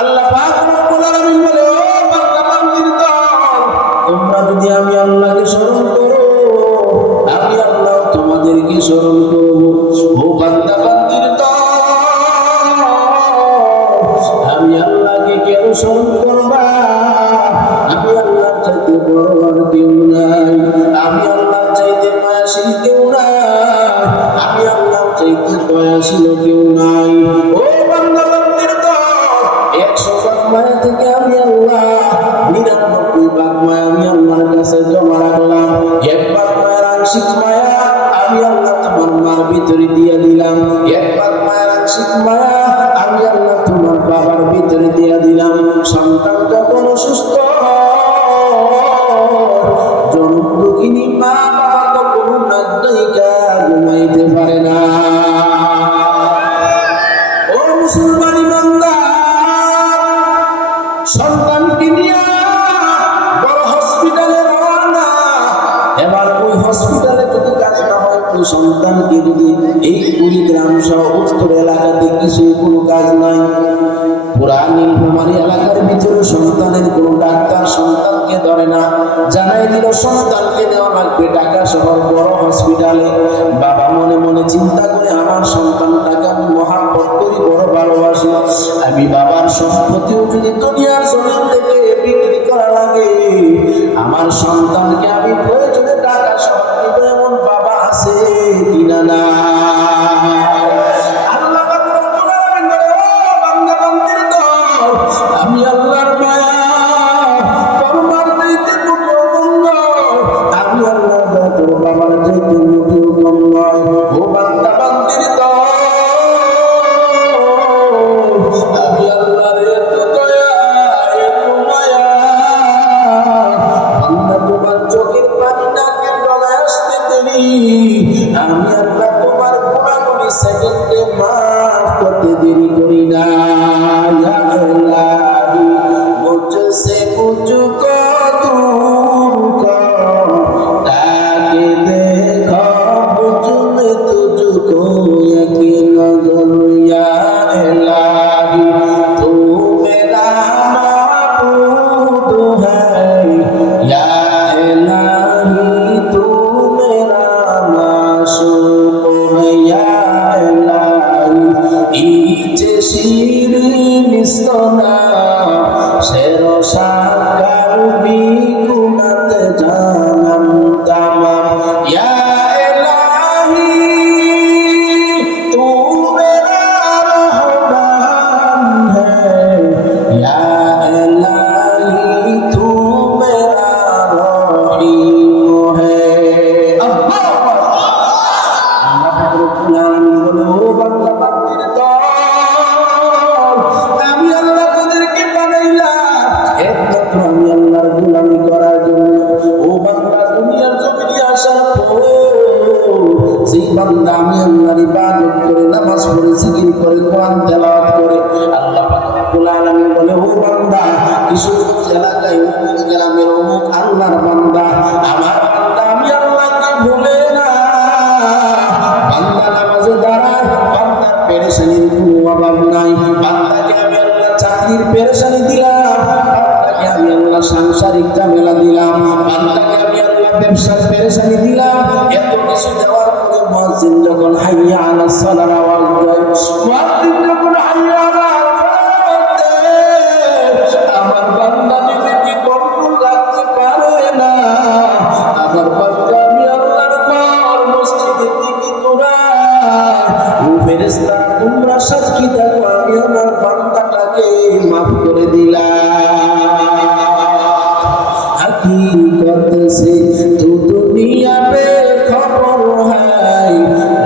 আল্লাহ পাক রব্বুল আলামিন বলে, ও বান্দা বান্দির দল, তোমরা যদি আমি আল্লাহকে স্মরণ করো, আমি আল্লাহ তোমাদেরকে স্মরণ করব। ও বান্দা বান্দির দল, আমি আল্লাহকে কেন স্মরণ করবা? আমি আল্লাহর চাইতে বড় আর কেউ নাই, আমি আল্লাহর চাইতে মায়াশীল কেউ নাই, আমি আল্লাহর চাইতে দয়াশীল কেউ নাই। ও বান্দা বান্দির দল, 100 ভাগ মায়া থেকে আমি আল্লাহ 99 ভাগ মায়া আমি আল্লাহর কাছে জমা রাখলাম। 1 ভাগ মায়ার আংশিক মায়া আমি আল্লাহ তোমার মার ভিতরে দিয়ে দিলাম। 1 ভাগ মায়ার আংশিক মায়া আমি আল্লাহ তোমার বাবার ভিতরে দিয়ে দিলাম। সন্তান যখন অসুস্থ, জনম দুঃখিনী মা বাবা তখন নাইকা ঘুমাইতে পারে না। ও মুসলমান ইমানদার, সন্তানকে নিয়ে বড় হসপিটালে রওনা। এবার ওই হসপিটালে যদি কাজ না হয়, ওই সন্তানকে যদি এই কুড়িগ্রাম সহ উত্তর এলাকাতে কিছু কোনো কাজ নাই, পুরা নীলফামারী এলাকার ভিতরে সন্তানের কোনো ডাক্তার সন্তানকে ধরে না, জানাই দিল সন্তানকে দেওয়া লাগবে ঢাকা শহর বড় হসপিটালে। বাবা মনে মনে চিন্তা করে, আমার সন্তানটাকে আমি মহাব্বত করি, বড় ভালোবাসি, আমি বাবার সম্পত্তিও যদি দুনিয়ার জমিন থেকে বিক্রি করা লাগে, আমার সন্তানকে আমি প্রয়োজনে ঢাকা শহর দিব, এমন বাবা আছে কিনা না? আমি আল্লাহর মায়া তোমার চাইতে মোটেও কম নয়, আমি আল্লাহর দয়া তোর বাবার চাইতে মোটেও কম নয়। ও বান্দা বান্দির দল, আমি আল্লাহর এত দয়া এত মায়া, বান্দা তোমার চোখের পানি নাকের ডগায় আসতে দেরি, আমি আল্লাহ তোমার গুনাহগুলি সেকেন্ডে মাফ করতে দেরি করি না। मुझसे मुझको दूर कर, ताकि देखो मुझ में तुझको यकीन करूं। या इलाही तू मेरा माबूद है, या इलाही तू मेरा माशूक है। या इलाही इचे शिरीन स्तना शेरो साकार बिगुनात जानम तमाम। या इलाही तू मेरा रहमान है, या इलाही तू मेरा रहीम है। अल्लाह रब्बुल आलामीन बोले, ও বান্দা বান্দির দল, আমি আল্লাহ তোদেরকে বানাইলাম একমাত্র আমি আল্লাহর গোলামি করার জন্য। ও বান্দা, দুনিয়ার জমিনে আসার পর যেই বান্দা আমি আল্লাহর ইবাদত করে, নামাজ পড়ে, জিকির করে, কোরআন তেলাওয়াত করে, আল্লাহ পাক রব্বুল আলামিন বলে, ও বান্দা, কিশোরগঞ্জ এলাকায় অমুক গ্রামের অমুক আল্লাহর বান্দা, আমার বান্দা আমি আল্লাহকে ভুলে না। বান্দা নামাজে দাঁড়ায়, বান্দার পেরেশানির কোনো অভাব নাই। বান্দাকে আমি আল্লাহ চাকরির পেরেশানি দিলাম, বান্দাকে আমি আল্লাহ সাংসারিক ঝামেলা দিলাম, বান্দাকে আমি আল্লাহ ব্যবসার পেরেশানি দিলাম। এত কিছু দেওয়ার পরে মুয়াজ্জিন যখন হাইয়া আলাস সালার আওয়াজ দেয়, মুয়াজ্জিন যখন হাইয়া আলাস সালাত দেয়, আমার বান্দা নিজেকে কন্ট্রোল রাখতে পারে না। আমার বান্দা আমি আল্লাহর ঘর মসজিদের দিকে দৌড়ায়, ও ফেরেশতারা তোমরা সাক্ষী থাকো, আমি আমার বান্দাটাকে মাফ করে দিলাম। हकीकत से तू दुनिया पे खबर है,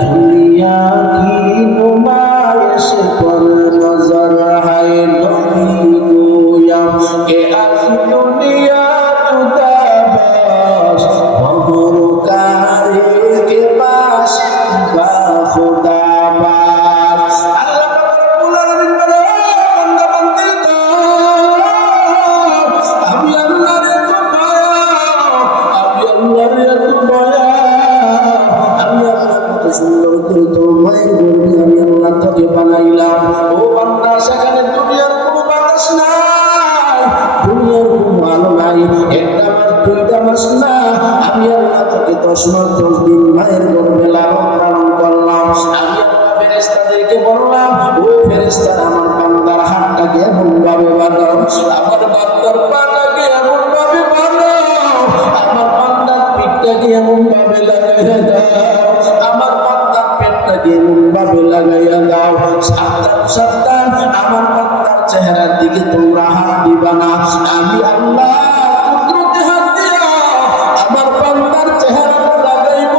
दुनिया की नुमाइश पर नजर है। नबी गोया के आज दुनिया जुदा बस, बहुरकारे के पास बा खुदा बास। अल्लाह रब्बुल आलामीन बोले, বান্দা বান্দির দল, একটা মাস দুইটা মাস না, আমি আল্লাহ তোকে 10 মাস 10 দিন মায়ের গর্ভে লালন পালন করলাম। আমি আল্লাহ ফেরেশতাদেরকে বললাম, ও ফেরেশতারা আমার বান্দার হাতটাকে এমন ভাবে বাঁধাও, আমার বান্দার পাটাকে এমন ভাবে বাঁধাও, আমার বান্দার পিঠটাকে এমন ভাবে লাগাইয়া দাও, আমার বান্দার পেটটাকে এমন ভাবে লাগাইয়া দাও। সাবধান সাবধান, আমার বান্দার চেহারার দিকে তোমরা হাত দিবা না। আমি আল্লাহ কুদরতে হাত দিয়া আমার বান্দার চেহারাটা লাগাইব।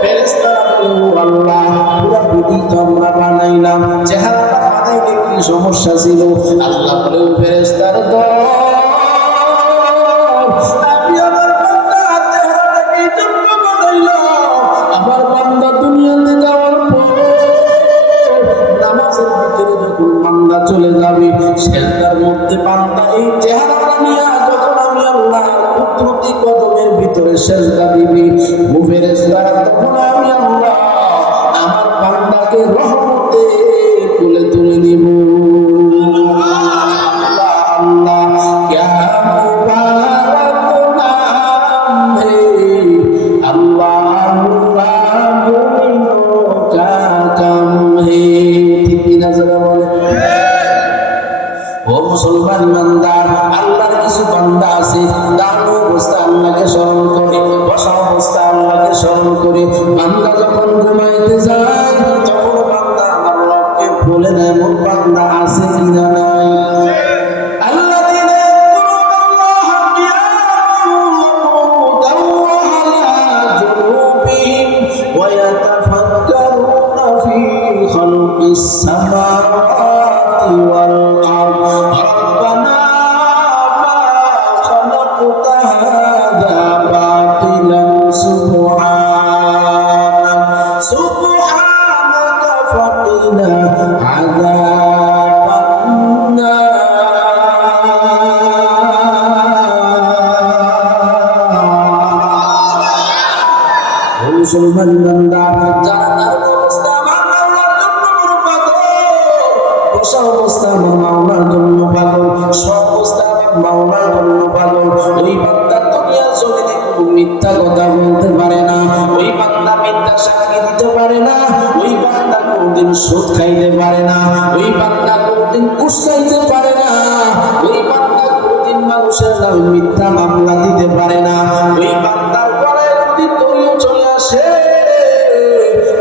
ফেরেশতারা বলে, ও আল্লাহ, পুরা বুদ্ধি তো আমরা বানাইলাম, চেহারাটা বানাইলে কি সমস্যা ছিল? আল্লাহ বলে, ও ফেরেশতার দল, আমি আমার বান্দার চেহারাটাকে এই জন্য বানাইলাম, আমার বান্দা দুনিয়াতে যাওয়ার পর নামাজের ভিতরে যখন বান্দা চলে যাবে, সেজদার মধ্যে বান্দা এই চেহারাটা নিয়ে যখন আমি আল্লাহর কুদরতি কদমের ভিতরে সেজদা দিবি, ও ফেরেশতারা তখন আমি আল্লাহ আমার বান্দাকে রহমতে কোলে তুলে নিব। আল্লাহ আল্লাহ, ইয়া মুবারক নাম হে আল্লাহ, আল্লাহ মুমিনো কা কাম হে। ঠিক কিনা যারা বলে? ও মুসলমান ইমানদার, আল্লাহর কিছু বান্দা আছে দাঁড়ানো অবস্থা আল্লাহকে স্মরণ করে, বসা অবস্থা আল্লাহকে স্মরণ করে। বান্দা যখন ঘুমাইতে যায় তখন বান্দা আমার রবকে ভুলে না, এমন বান্দা আছে কিনা নাই? আল্লাযীনা ইয়াযকুরুনাল্লাহ কিয়ামান ওয়া আলা জুনুবিহিম ওয়া ইয়াতাফাক্কারুনা ফী খালকিস সামাওয়াতি ওয়াল আরদ রব্বানা মা খালাকতা হাযা বাতিলান সুবহানাকা ফাকিনা আযাবান নার। ও মুসলমান বান্দা, যারা তার অবস্থা আমার মাওলার জন্য বড় পাগল, বসা অবস্থা আমার মাওলার জন্য পাগল, সব অবস্থা আমার মাওলার জন্য পাগল, ওই বান্দা দুনিয়ার জমিনে কোনো মিথ্যা কথা বলতে পারে না, ওই বান্দা মিথ্যা সাক্ষী দিতে পারে না, ওই বান্দা কোনদিন সুদ খাইতে পারে না, ওই বান্দা কোনদিন ঘুষ খাইতে পারে না, ওই বান্দা কোনদিন মানুষের নামে মিথ্যা মামলা দিতে পারে না, ওই বান্দার গলায় যদি দড়িও চলে আসে,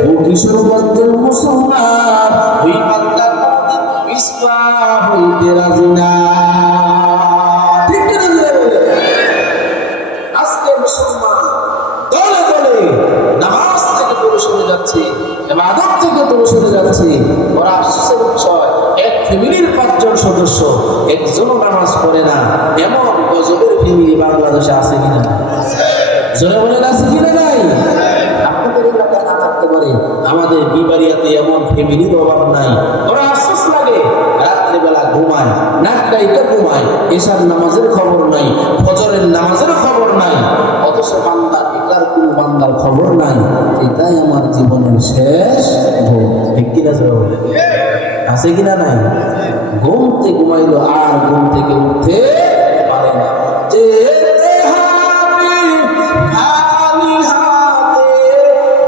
ও কিশোরগঞ্জের মুসলমান, ওই বান্দা কোনদিন পিছপা হইতে রাজি না। ঠিক কিনা বলে? আজকে মুসলমান দলে দলে নামাজ থেকে দূরে সরে যাচ্ছে, ইবাদত থেকে দূরে সরে যাচ্ছে। ওরা আফসোসের বিষয়, এক ফ্যামিলির 5 জন সদস্য একজনও নামাজ পড়ে না, এমন গজবের ফ্যামিলি বাংলাদেশে আছে কিনা? জোরে বলেন, আছে কিনা? নাই? আপনাদের এলাকায় না থাকতে পারে, আমাদের বিবাড়িয়াতে এমন ফ্যামিলির অভাব নাই। ওরা আফসোস লাগে, রাত্রিবেলা ঘুমায়, নাক ডাইকা ঘুমায়, এশার নামাজের খবর নাই, ফজরের নামাজের খবর নাই, অথচ বান্দা এটার কোনো বান্দার খবর নাই। এটাই আমার জীবনের শেষ ভোগ। ঠিক কিনা বলে? আছে কিনা? নাই? ঘুমতে ঘুমাইলো আর ঘুম থেকে উঠতে পারে না। যেতে হবে খালি হাতে,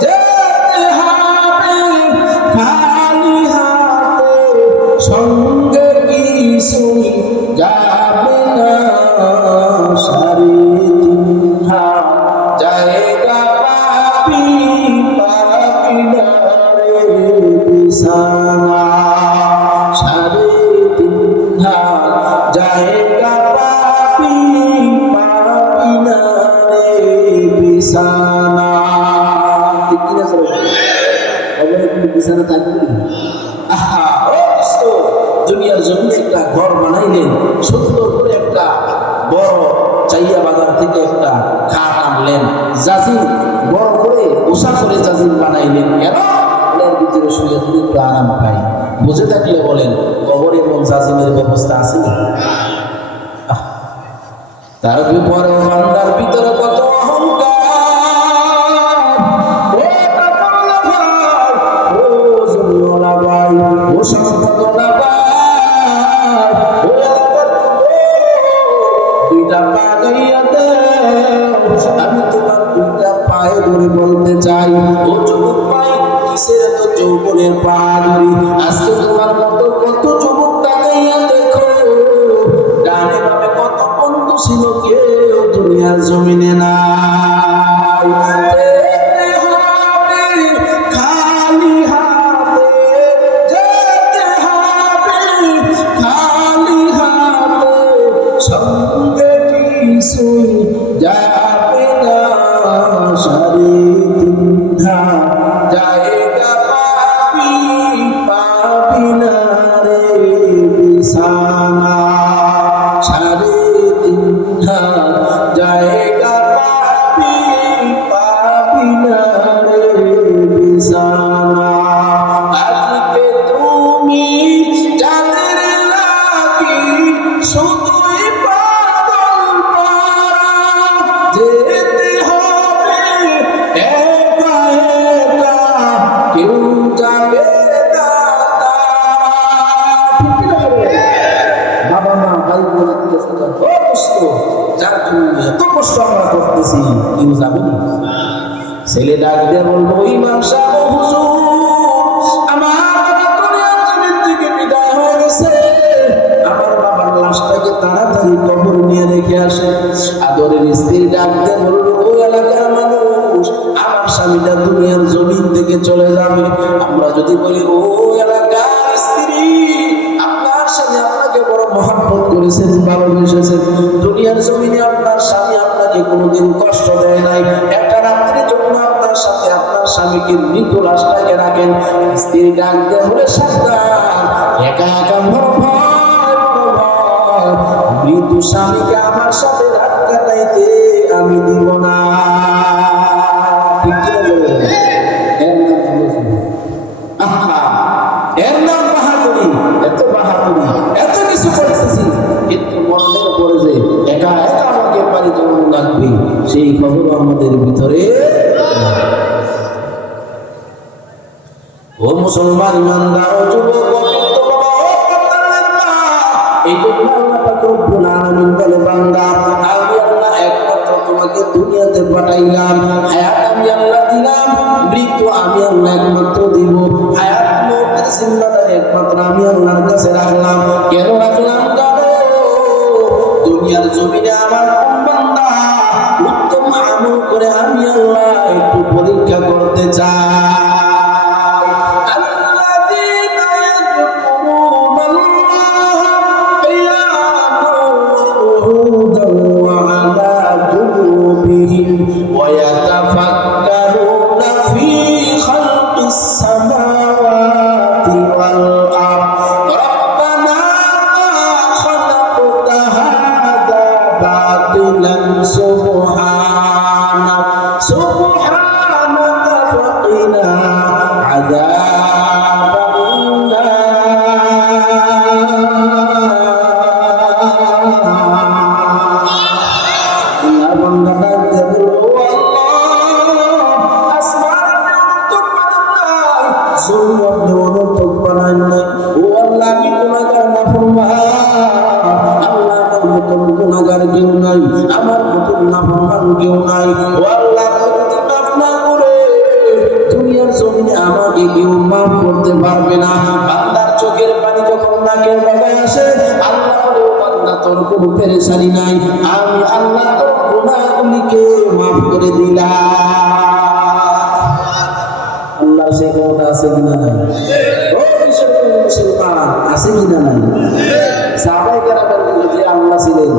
যেতে হবে খালি হাতে, সঙ্গে কিছুই যাবে না, সারি 3 হাত জায়গা পাপি পাপি না রে বিছানা, সারি 3 হাত জায়গা পাপি পাপি না রে বিছানা। ঠিক কিনা সবাই? বিছানা থাকবে। আহা, ও দোস্ত, দুনিয়ার জমিনে একটা ঘর বানাইলেন, সুন্দর করে একটা বড় চাইয়া বাজার থেকে একটা খাট আনলেন, জাজিম বড় করে উষা করে জাজিম বানাইলেন, কেন? এর ভিতরে শুয়ে তুমি একটু আরাম পাই। বুঝে থাকলে বলেন, কবরে এবং জাজিমের ব্যবস্থা আছে না? তার বিপরে বান্দার ভিতরে কত অহংকার, ও টাকাওয়ালা ভাই, ও জমিওয়ালা ভাই, ও সম্পদওয়ালা ভাই, ও এলাকার 2টা পা জীবনের পাহাড়ি। আজকে তোমার মতো কত যুবক তাকাইয়া দেখো, ডানে বামে কত বন্ধু ছিল, কেউ দুনিয়ার জমিনে নাই। যেতে হবে খালি হাতে, যেতে হবে খালি হাতে, সঙ্গে কিছুই যাবে না। সাড়ে তিন হাত জায়গা পাবি, পাবি না রে বিছানা। সাড়ে তিন হাত জায়গা পাবি, পাবি না রে বিছানা। আজকে তুমি যাদের লাগি শুধুই পাগল পারা, যেতে হবে একা একা, কেউ যাবে না বাবা মা ভাই বোন যার জন্য এত কষ্ট আমরা করতেছি, কেউ যাবে না। ছেলে ডাক দিয়ে বলবো, ইমাম সাহেব হুজুর, আমার বাবা দুনিয়ার জমিন থেকে বিদায় হয়ে গেছে, আমার বাবার লাশটাকে তাড়াতাড়ি কবর নিয়ে রেখে আসে। আদরের স্ত্রী ডাক দিয়ে বললো, ওই এলাকার মানুষ, আমার স্বামীটা দুনিয়ার জমিন থেকে চলে যাবে। আমরা যদি বলি, ও এলাকার স্ত্রী, আপনার স্বামী আপনাকে বড় মহব্বত করেছেন, ভালোবেসেছেন, দুনিয়ার জমিনে আপনার স্বামী আপনাকে কোনোদিন কষ্ট দেয় নাই, একটা রাত্রির জন্য আপনার সাথে আপনার স্বামীকে মৃত লাশটাকে রাখেন। স্ত্রী ডাক দিয়ে বলে, সাবধান, একা একা বড় ভয়, বড় ভয়, মৃত স্বামীকে আমার সাথে রাত কাটাইতে আমি দিব না। ঠিক কিনা বলেন? এর নাম বাহাদুরি। এত বাহাদুরি, এত কিছু করতেছি, কিন্তু মনের পরে যে একা একা আমাকে পানি কেমন লাগবে, সেই খবর আমাদের ভিতরে। ও মুসলমান ইমানদার, ও যুবক, ও বৃদ্ধ বাবা, ও বান্দার মা, এই জন্য আল্লাহ পাক রব্বুল আলামিন বলে, বান্দা, আমি আল্লাহ একমাত্র তোমাকে দুনিয়াতে পাঠাইলাম, হায়াত আমি আল্লাহ দিলাম, মৃত্যু আমি আল্লাহ একমাত্র দিব। হায়াত মওতের জিম্মাদারি একমাত্র আমি আল্লাহর কাছে রাখলাম। কেন রাখলাম জানো? দুনিয়ার জমিনে আমার বান্দা উত্তম আমল করে আমি আল্লাহ একটু পরীক্ষা করতে চাই। আমার মতন নাফরমান কেউ নাই। ও আল্লাহ, যদি মাফ না করে দুনিয়ার জমিনে আমাকে কেউ মাফ করতে পারবে না। বান্দার চোখের পানি যখন নাকের ডগায় আসে, আল্লাহ বলে, ও বান্দা, তোর কোনো পেরেশানি নাই, আমি আল্লাহ তোর গুনাহগুলিকে মাফ করে দিলাম। আল্লাহ সে কথা আছে কিনা নাই? ও মুসলমান, আছে কিনা নাই? সাহাবায়ে কেরামের মধ্যে যে আল্লাহ ছিলেন,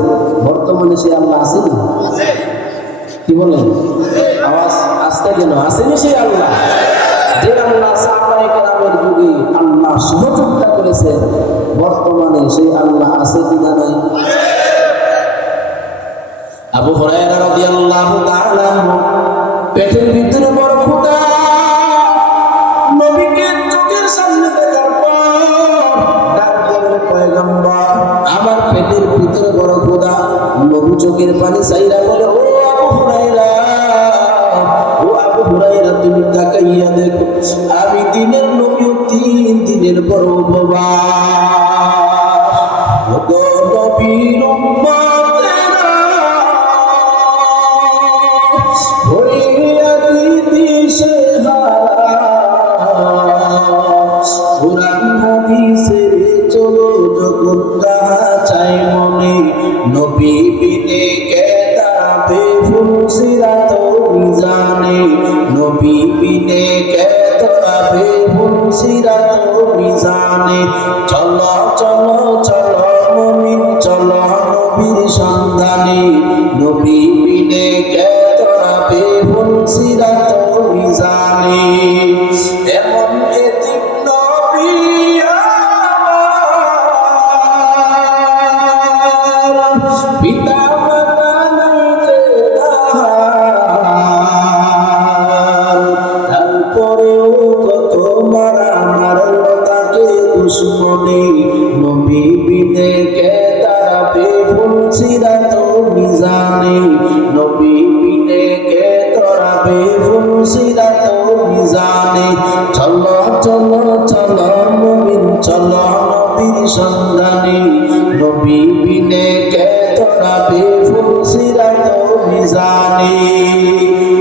বর্তমানে সে আল্লাহ আছে না? কি বলেন? আওয়াজ আসতে কেন? আসেনি সেই আল্লাহ? যে আল্লাহ সাহাবায়ে কেরামের যুগে আল্লাহ সহযোগিতা করেছে, বর্তমানে সেই আল্লাহ আছে কিনা নাই? আবু হুরায়রা রাদিয়াল্লাহু তাআলা পেটের ভিতরে বড় ক্ষুধা, নবীকে চোখের সামনে দেখার পর ডাক দিলেন, পয়গম্বর, আমার পেটের ভিতরে বড় ক্ষুধা। নবী চোখের পানি চাইরা বলে, ও আবু হুরায়রা, ও আবু হুরায়রা, তুমি তাকাইয়া দেখো, আমি দিনের নবী 3 দিনের বড় উপবাস। ও নবীর উম্মতেরা হইয়া কি দিশেহারা, ফুলসিরাত মিজানে নবী বিনে কে তরাবে ফুলসিরাত মিজানে চলো চলো চলো মুমিন চলো নবীর সন্ধানে নবী বিনে কে তরাবে ফুলসিরাত মিজানে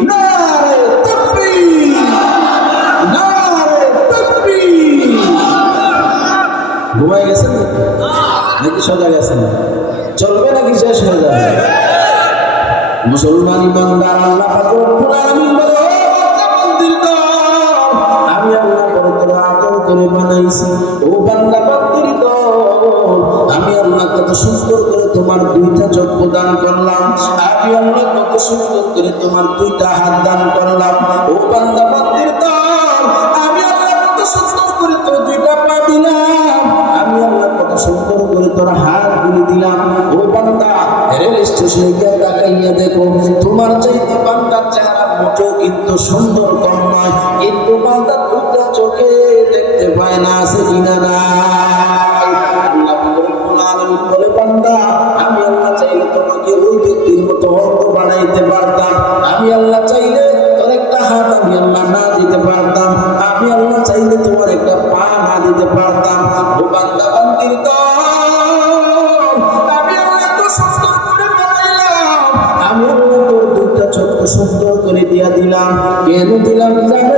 নারে তাকবীর নারে তাকবীর ঘুমাই গেছেন নাকি সজাগ আছেন চলবে নাকি শেষ হয়ে যাবে মুসলমান ইমানদার আল্লাহ পাক রব্বুল আলামিন বলে আমি আল্লাহ করে তোরা আদর করে বানাইছি ও বান্দা বান্দির দল আমি আল্লাহ কত সুন্দর করে তোমার দুইটা চোখ দান করলাম আমি আল্লাহ কত সুন্দর করে তোমার দুইটা হাত দান করলাম ও বান্দা বান্দির দল আমি আল্লাহ কত সুন্দর করে তোর দুইটা পা দিলাম আমি আল্লাহ কত সুন্দর করে তোর হাত গুলি দিলাম ও বান্দা রেল স্টেশনে গিয়ে তাকাইয়া দেখো তোমার চাইতে বান্দার চেহারা মোটেও কিন্তু সুন্দর কম নয় কিন্তু বান্দা দুটা চোখে দেখতে পায় না আছে কিনা নাই আল্লাহ রব্বুল আলামিন বলে বান্দা আমি আল্লাহ চাইলে তোমাকে ওই ব্যক্তির মতো অন্ধ বানাইতে পারতাম আমি আল্লাহ চাইলে তোর একটা হাত আমি আল্লাহ না দিতে পারতাম আমি আল্লাহ চাইলে তোমার একটা পা না দিতে পারতাম ও বান্দা বান্দির আমি আল্লাহ তোর দুইটা চোখ সুন্দর করে দিয়া দিলাম কেন দিলাম জানো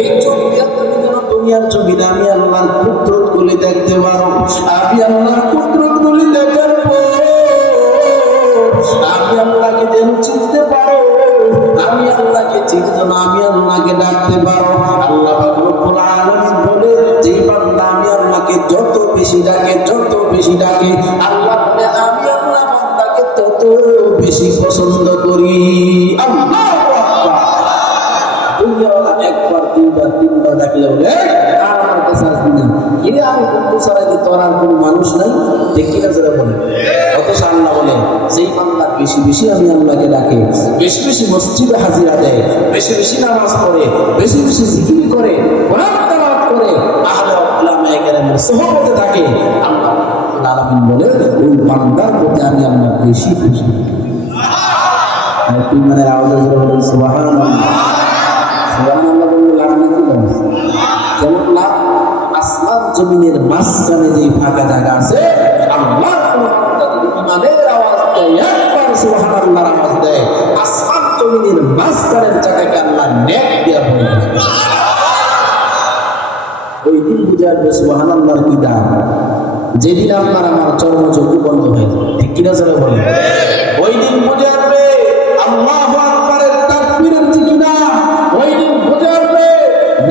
এই চোখ দিয়া তুমি যেন দুনিয়ার ছবিটা আমি আল্লাহর কুদরত গুলি দেখতে পারো আমি আল্লাহর কুদরত গুলি দেখার পর আমি আল্লাহকে যেন চিনতে পারো আমি আল্লাহকে চিনতে না আমি আল্লাহকে ডাকতে পারো আল্লাহ পাক রব্বুল আলামিন বলে যে বান্দা আমি আল্লাহকে যত বেশি ডাকে আল্লাহ বলে আমি আল্লাহ বান্দাকে তত বেশি পছন্দ করি আল্লাহু আকবার দুনিয়াওয়ালা একবার তিনবার ডাকলে বলে আর আমার কাছে আসবি না এরে আমি বন্ধু ছাড়া কি তোর আর কোনো মানুষ নাই দেখি না যারা বলে অথচ আল্লাহ বলে যেই বান্দা বেশি আমি আল্লাহকে ডাকে বেশি মসজিদে হাজিরা দেয় বেশি নামাজ পড়ে বেশি জিকির করে কোরআন তেলাওয়াত করে আহলে উলামায়ে কেরামের সোহবতে থাকে আল্লাহ রাব্বুল আলামিন বলে ওই বান্দার প্রতি আমি আল্লাহ বেশি খুশি আর ইমানের আওয়াজে বলেন সুবহানাল্লাহ সুবহানাল্লাহ বলে লাভ নাকি যেমন লাভ আসমান জমিনের মাঝখানে যে ফাঁকা জায়গা আছে আল্লাহর কোন বান্দা যদি ইমানের আওয়াজ দেয় একবার সুবহানাল্লাহর আওয়াজ দেয় আসমান জমিনের মাঝখানের জায়গাকে আল্লাহ নেক দিয়া বলে ওই দিন বুঝাবে সুবহানাল্লাহর কি দাম যেদিন আপনার আমার চর্মচক্ষু বন্ধ হয়ে যায় ঠিক কিনা যারা বলে ওই দিন বুঝাবে আল্লাহু আকবারের তাকবীরের ঠিক না ওই দিন বুঝাবে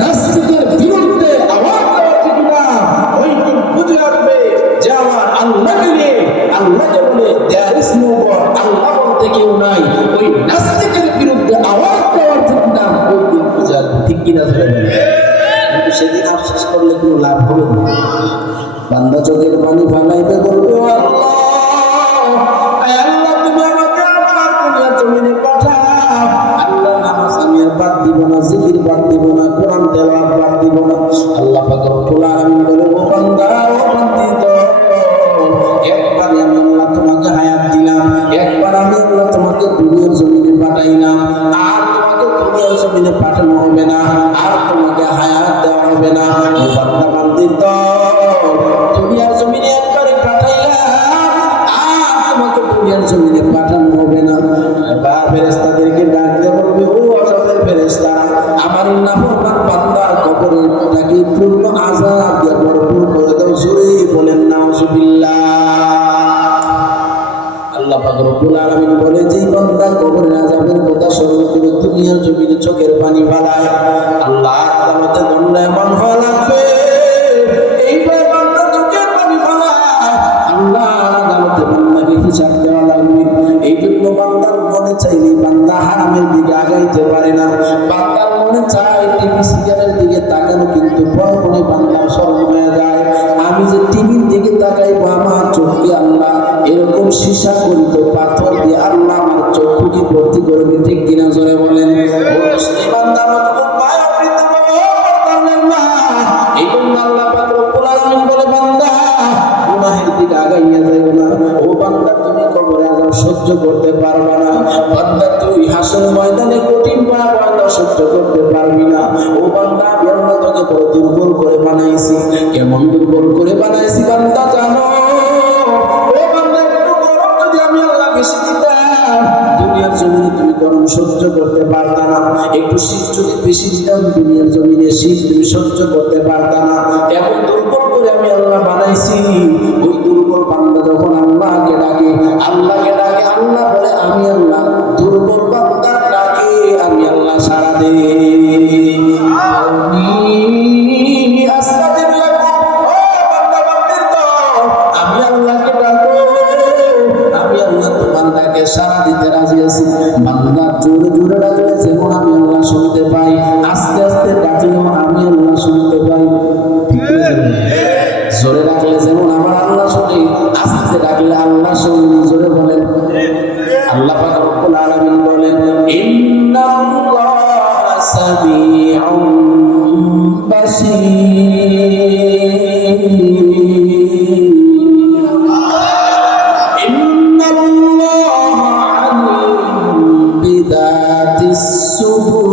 নাস্তিকের বিরুদ্ধে আওয়াজ দেওয়া ঠিক না ওই দিন বুঝাবে যে আমার আল্লাহকে নিয়ে আল্লাহকে বলে দেয়ার ইজ নো গড আল্লাহ বলতে কেউ নাই ওই নাস্তিকের বিরুদ্ধে আওয়াজ দেওয়া ঠিক না ওই দিন বুঝাবে ঠিক কিনা যারা বলে কিন্তু সেদিন আফসোস করলে কোনো লাভ হবে না বান্দা চোখের পানি ফালাইবে বলবে আল্লাহ তুমি আমাকে আমার দুনিয়ার জমিনে পাঠাও আল্লাহ নামাজ আমি আর বাদ দিব না জিকির বাদ দিব না কোরআন তেলাওয়াত বাদ দিব না আল্লাহ পাক রব্বুল আলামিন বলে ও বান্দা ও বান্দিত একবার আমি আল্লাহ তোমাকে হায়াত দিলাম একবার আমি আল্লাহ তোমাকে দুনিয়ার জমিনে পাঠাইলাম আর তোমাকে দুনিয়ার জমিনে পাঠানো হবে না আর তোমাকে হায়াত দেওয়া হবে না ও বান্দা বান্দিত দুনিয়ার জমিনে একবারে পাঠাইলাম আর তোমাকে দুনিয়ার জমিনে পাঠানো হবে না বা ফেরেশতাদেরকে ডাক দিয়ে বলবে ও আযাবের ফেরেশতারা আমার নাফরমান বান্দার কবরটাকে পূর্ণ আযাব দিয়ে ভরপুর করে দাও জোরে বলেন নাউজুবিল্লাহ আল্লাহ পাক রব্বুল আলামিন বলে যে বান্দা কবরের আযাবের কথা স্মরণ করে দুনিয়ার জমিনে চোখের পানি ফেলায় আল্লাহর আদালতে দণ্ডায়মান হওয়া লাগবে এইবার বান্দা চোখের পানি ফেলায় আল্লাহর আদালতে বান্দাকে হিসাব দেওয়া লাগবে এই জন্য বান্দার মনে চাইলে বান্দা হারামের দিকে আগাইতে পারে না বান্দার মনে চায় টিভি সিরিয়ালের দিকে তাকানো কিন্তু পরপরে বান্দার স্মরণ হয়ে যায় আমি যে টিভির দিকে তাকাইবো আমার চোখকে আল্লাহ এরকম সীসা করিত পাথর দিয়ে আল্লাহ আমার চোখকে ভর্তি করবে ঠিক কিনা জোরে বলেন ও মুসলিম বান্দা আমাকে পায় আপনি পারলেন না এই জন্য আল্লাহ পাক রব্বুল আলামিন বলে বান্দা গুনাহের দিকে আগাইয়া যাইও না ও বান্দা করতে পারবে না। বান্দা তুই হাসর ময়দানে কঠিন বান্দা সহ্য করতে পারবি না। ও বান্দা আমি আল্লাহ তোকে বড় দুর্বল করে বানাইছি। কেমন দুর্বল করে বানাইছি বান্দা জানো? ও বান্দা একটু গরম যদি আমি আল্লাহ বেশি দিতাম, দুনিয়ার জমিনে তুমি গরম সহ্য করতে পারতা না। একটু শীত যদি বেশি দিতাম, দুনিয়ার জমিনে শীত তুমি সহ্য করতে পারতা না। এমন দুর্বল করে আমি আল্লাহ বানাইছি। ওই দুর্বল বান্দা যখন আল্লাহকে ডাকে, আল্লাহকে ডাকে, আল্লাহ বলে আমি আল্লাহ দুর্বল বান্দার ডাকে আমি আল্লাহ সাড়া দেই। আমি আল্লাহকে ডাকো, আমি আল্লাহ তোমার ডাকে সাড়া দিতে রাজি আছি। বান্দা জোরে জোরে ডাকলে যেমন আমি আল্লাহ শুনতে পাই, আস্তে আস্তে ডাকলেও আমি আল্লাহ শুনতে পাই। জোরে ডাকলে যেমন আমার আল্লাহ শুনে, আস্তে ডাকলে আল্লাহ শুনি। জোরে বলেন। আল্লাহ পাক রব্বুল আলামিন বলেন, ইন্নাল্লাহা সামিউন বাসীর, ইন্নাল্লাহা আলিম বিযাতিস সুদূর।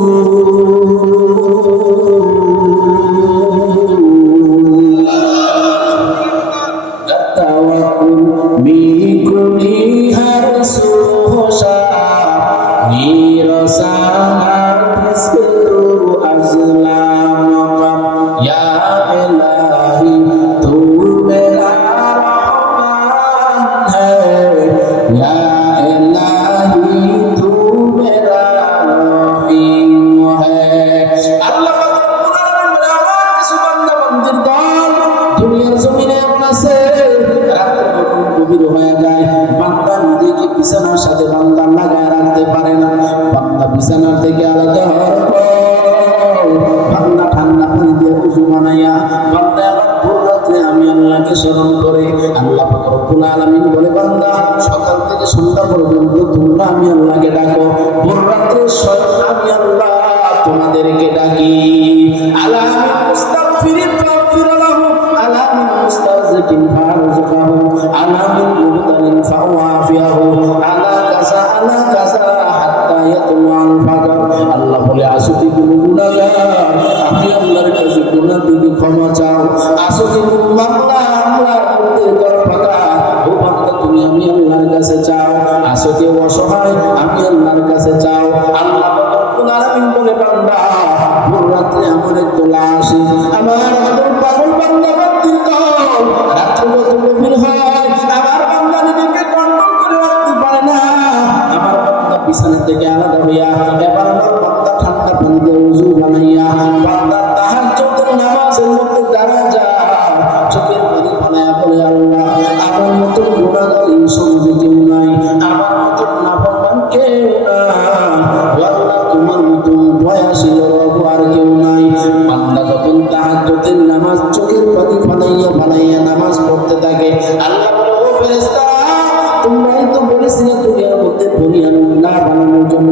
দুনিয়ার জমিনে এমন আছে, রাত্রে যখন গভীর হয়ে যায়, বান্দা নিজেকে বিছানার সাথে বান্দা লাগায় রাখতে পারে না। বান্দা বিছানার থেকে আলাদা হওয়ার পর বান্দা ঠান্ডা পানি দিয়ে ওযু বানাইয়া বান্দা আবার ভোর রাত্রে আমি আল্লাহকে স্মরণ করে। আল্লাহ পাক রব্বুল আলামিন বলে, বান্দা সকাল থেকে সন্ধ্যা পর্যন্ত তোমরা আমি আল্লাহকে ডাকো, ভোর রাত্রে স্বয়ং আমি আল্লাহ তোমাদেরকে ডাকি। আলামিন মুস্তাগফিরিন ফাগফির লাহু, আলামিন মুস্তারজিকিন ফারজুকহু, আলামিন মুবতালিন ফাওয়াফিয়াহু, আলা কাযা হাত্তা ইয়াতলুআল ফাজর। আল্লাহ বলে, আসো কি কোনো গুনাহগার, আমি আল্লাহর কাছে গুনাহ থেকে ক্ষমা চাও। আসো কি কোনো বান্দা আল্লাহর মধ্যে দর ফাঁকা, ও বান্দা তুমি আমি আল্লাহর কাছে চাও। আসো কি অসহায়, আমি আল্লাহর কাছে চাও। আল্লাহ রব্বুল আলামিন বলে, বান্দা ভোর রাত্রে আমার একটু লাশি, আমার একদম পাগল বান্দা বান্দির দল, রাত্রে যত গভীর হয় আমার বান্দা নিজেকে কন্ট্রোল করে রাখতে পারে না। আমার বান্দা বিছানা থেকে আলাদা হইয়া এবার আমার বান্দা ঠান্ডা পানি দিয়ে ওযু বানাইয়া বান্দা তাহাজ্জুদের নামাজের মধ্যে দাঁড়ায় যায়, চোখের পানি ফেলাইয়া বলে, আল্লাহ আমার মতন গুনাহগার এই সমাজে কেউ নাই, আমার মতন নাফরমান কেউ নাই, আল্লাহ তোমার মতন দয়াশীল রব আর কেউ নাই। বান্দা যখন তাহাজ্জুদের নামাজ চোখের পানি ফেলাইয়া নামাজ পড়তে থাকে, আল্লাহ বলে, ও ফেরেশতারা তোমরাই তো বলেছিলে দুনিয়ার মধ্যে বুনিয়ান না বানানোর জন্য,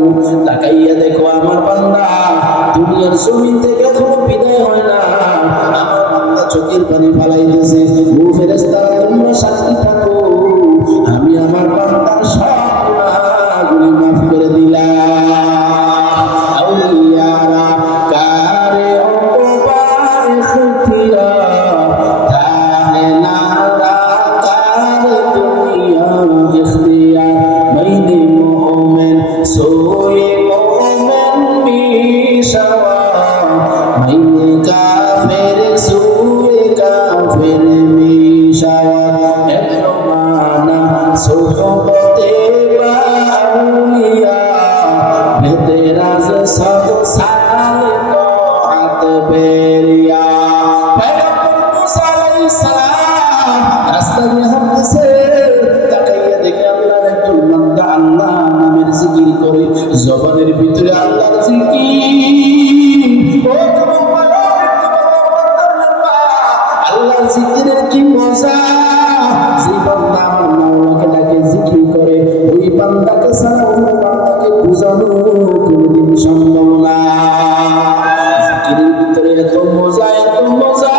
তাকাইয়া দেখো আমার বান্দা দুনিয়ার জমিন থেকে এখনো বিদায় হয় না, আমার বান্দা চোখের পানি ফেলাইতেছে। ও ফেরেশতারা তোমরা সাক্ষী থাকো, আমি আমার বান্দার সব গুনাহগুলি মাফ করে দিলাম। আউলিয়ারা কারে ওবা ইখতিয়ার, তাহে নারা কারে দুনিয়া ইখতিয়ার, মাইনে মুমিন সোয়ে মুমিন মিশাওয়া, মাইনে কাফের সোয়ে কাফের মিশাওয়া, একরমানা সোহবতে বা আউলিয়া, বেতেরাজ সব সালে তাআত বেরিয়া। পয়গম্বর মুসা আলাইহিস সালাম রাস্তা দিয়ে হাঁটতেছে, তাকাইয়া দেখে আল্লাহর একজন বান্দা আল্লাহ নামের জিকির করে, জবানের ভিতরে আল্লাহর জিকির। ও আল্লাহর জিকিরের কি মজা! যে বান্দা আমার মাওলাকে ডাকে জিকির করে, ওই বান্দাকে ছাড়া অন্য বান্দাকে বোঝানো কোনোদিন সম্ভব না। জিকিরের ভিতরে এত মজা, এত মজা,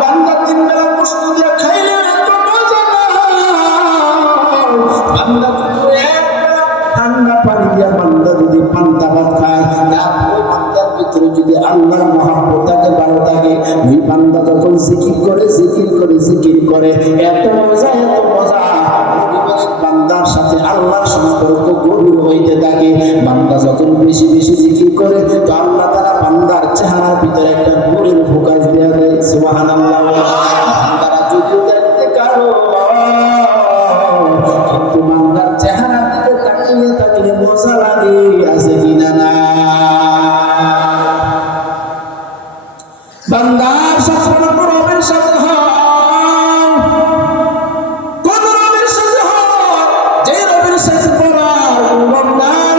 বান্দা তিন বেলা কষ্ট দিয়ে খাইলে এত মজা না। বান্দা দিয়া বান্দা যদি পান্তা ভাত খায়, ওই বান্দার ভিতরে যদি আল্লাহর মহব্বত থাকে, ভালো থাকে, ওই বান্দা যখন জিকির করে এত মজা বান্দার সাথে আল্লাহর সম্পর্ক গভীর হইতে থাকে। বান্দা যখন বেশি বেশি জিকির করে তো আল্লাহ তাআলা বান্দার চেহারার ভিতরে একটা নূরের ফোকাস দেয়া দেয়। সুবহানাল্লাহ। বান্দারা যদিও দেখতে কালো, কিন্তু বান্দার চেহারার দিকে তাকিয়ে মজা লাগে, আছে কিনা না? বান্দার সম্পর্ক রবের সাথে হয়, কোন রবের সাথে হয়? যে রবের সাথে পড়ার কোন রব নাই,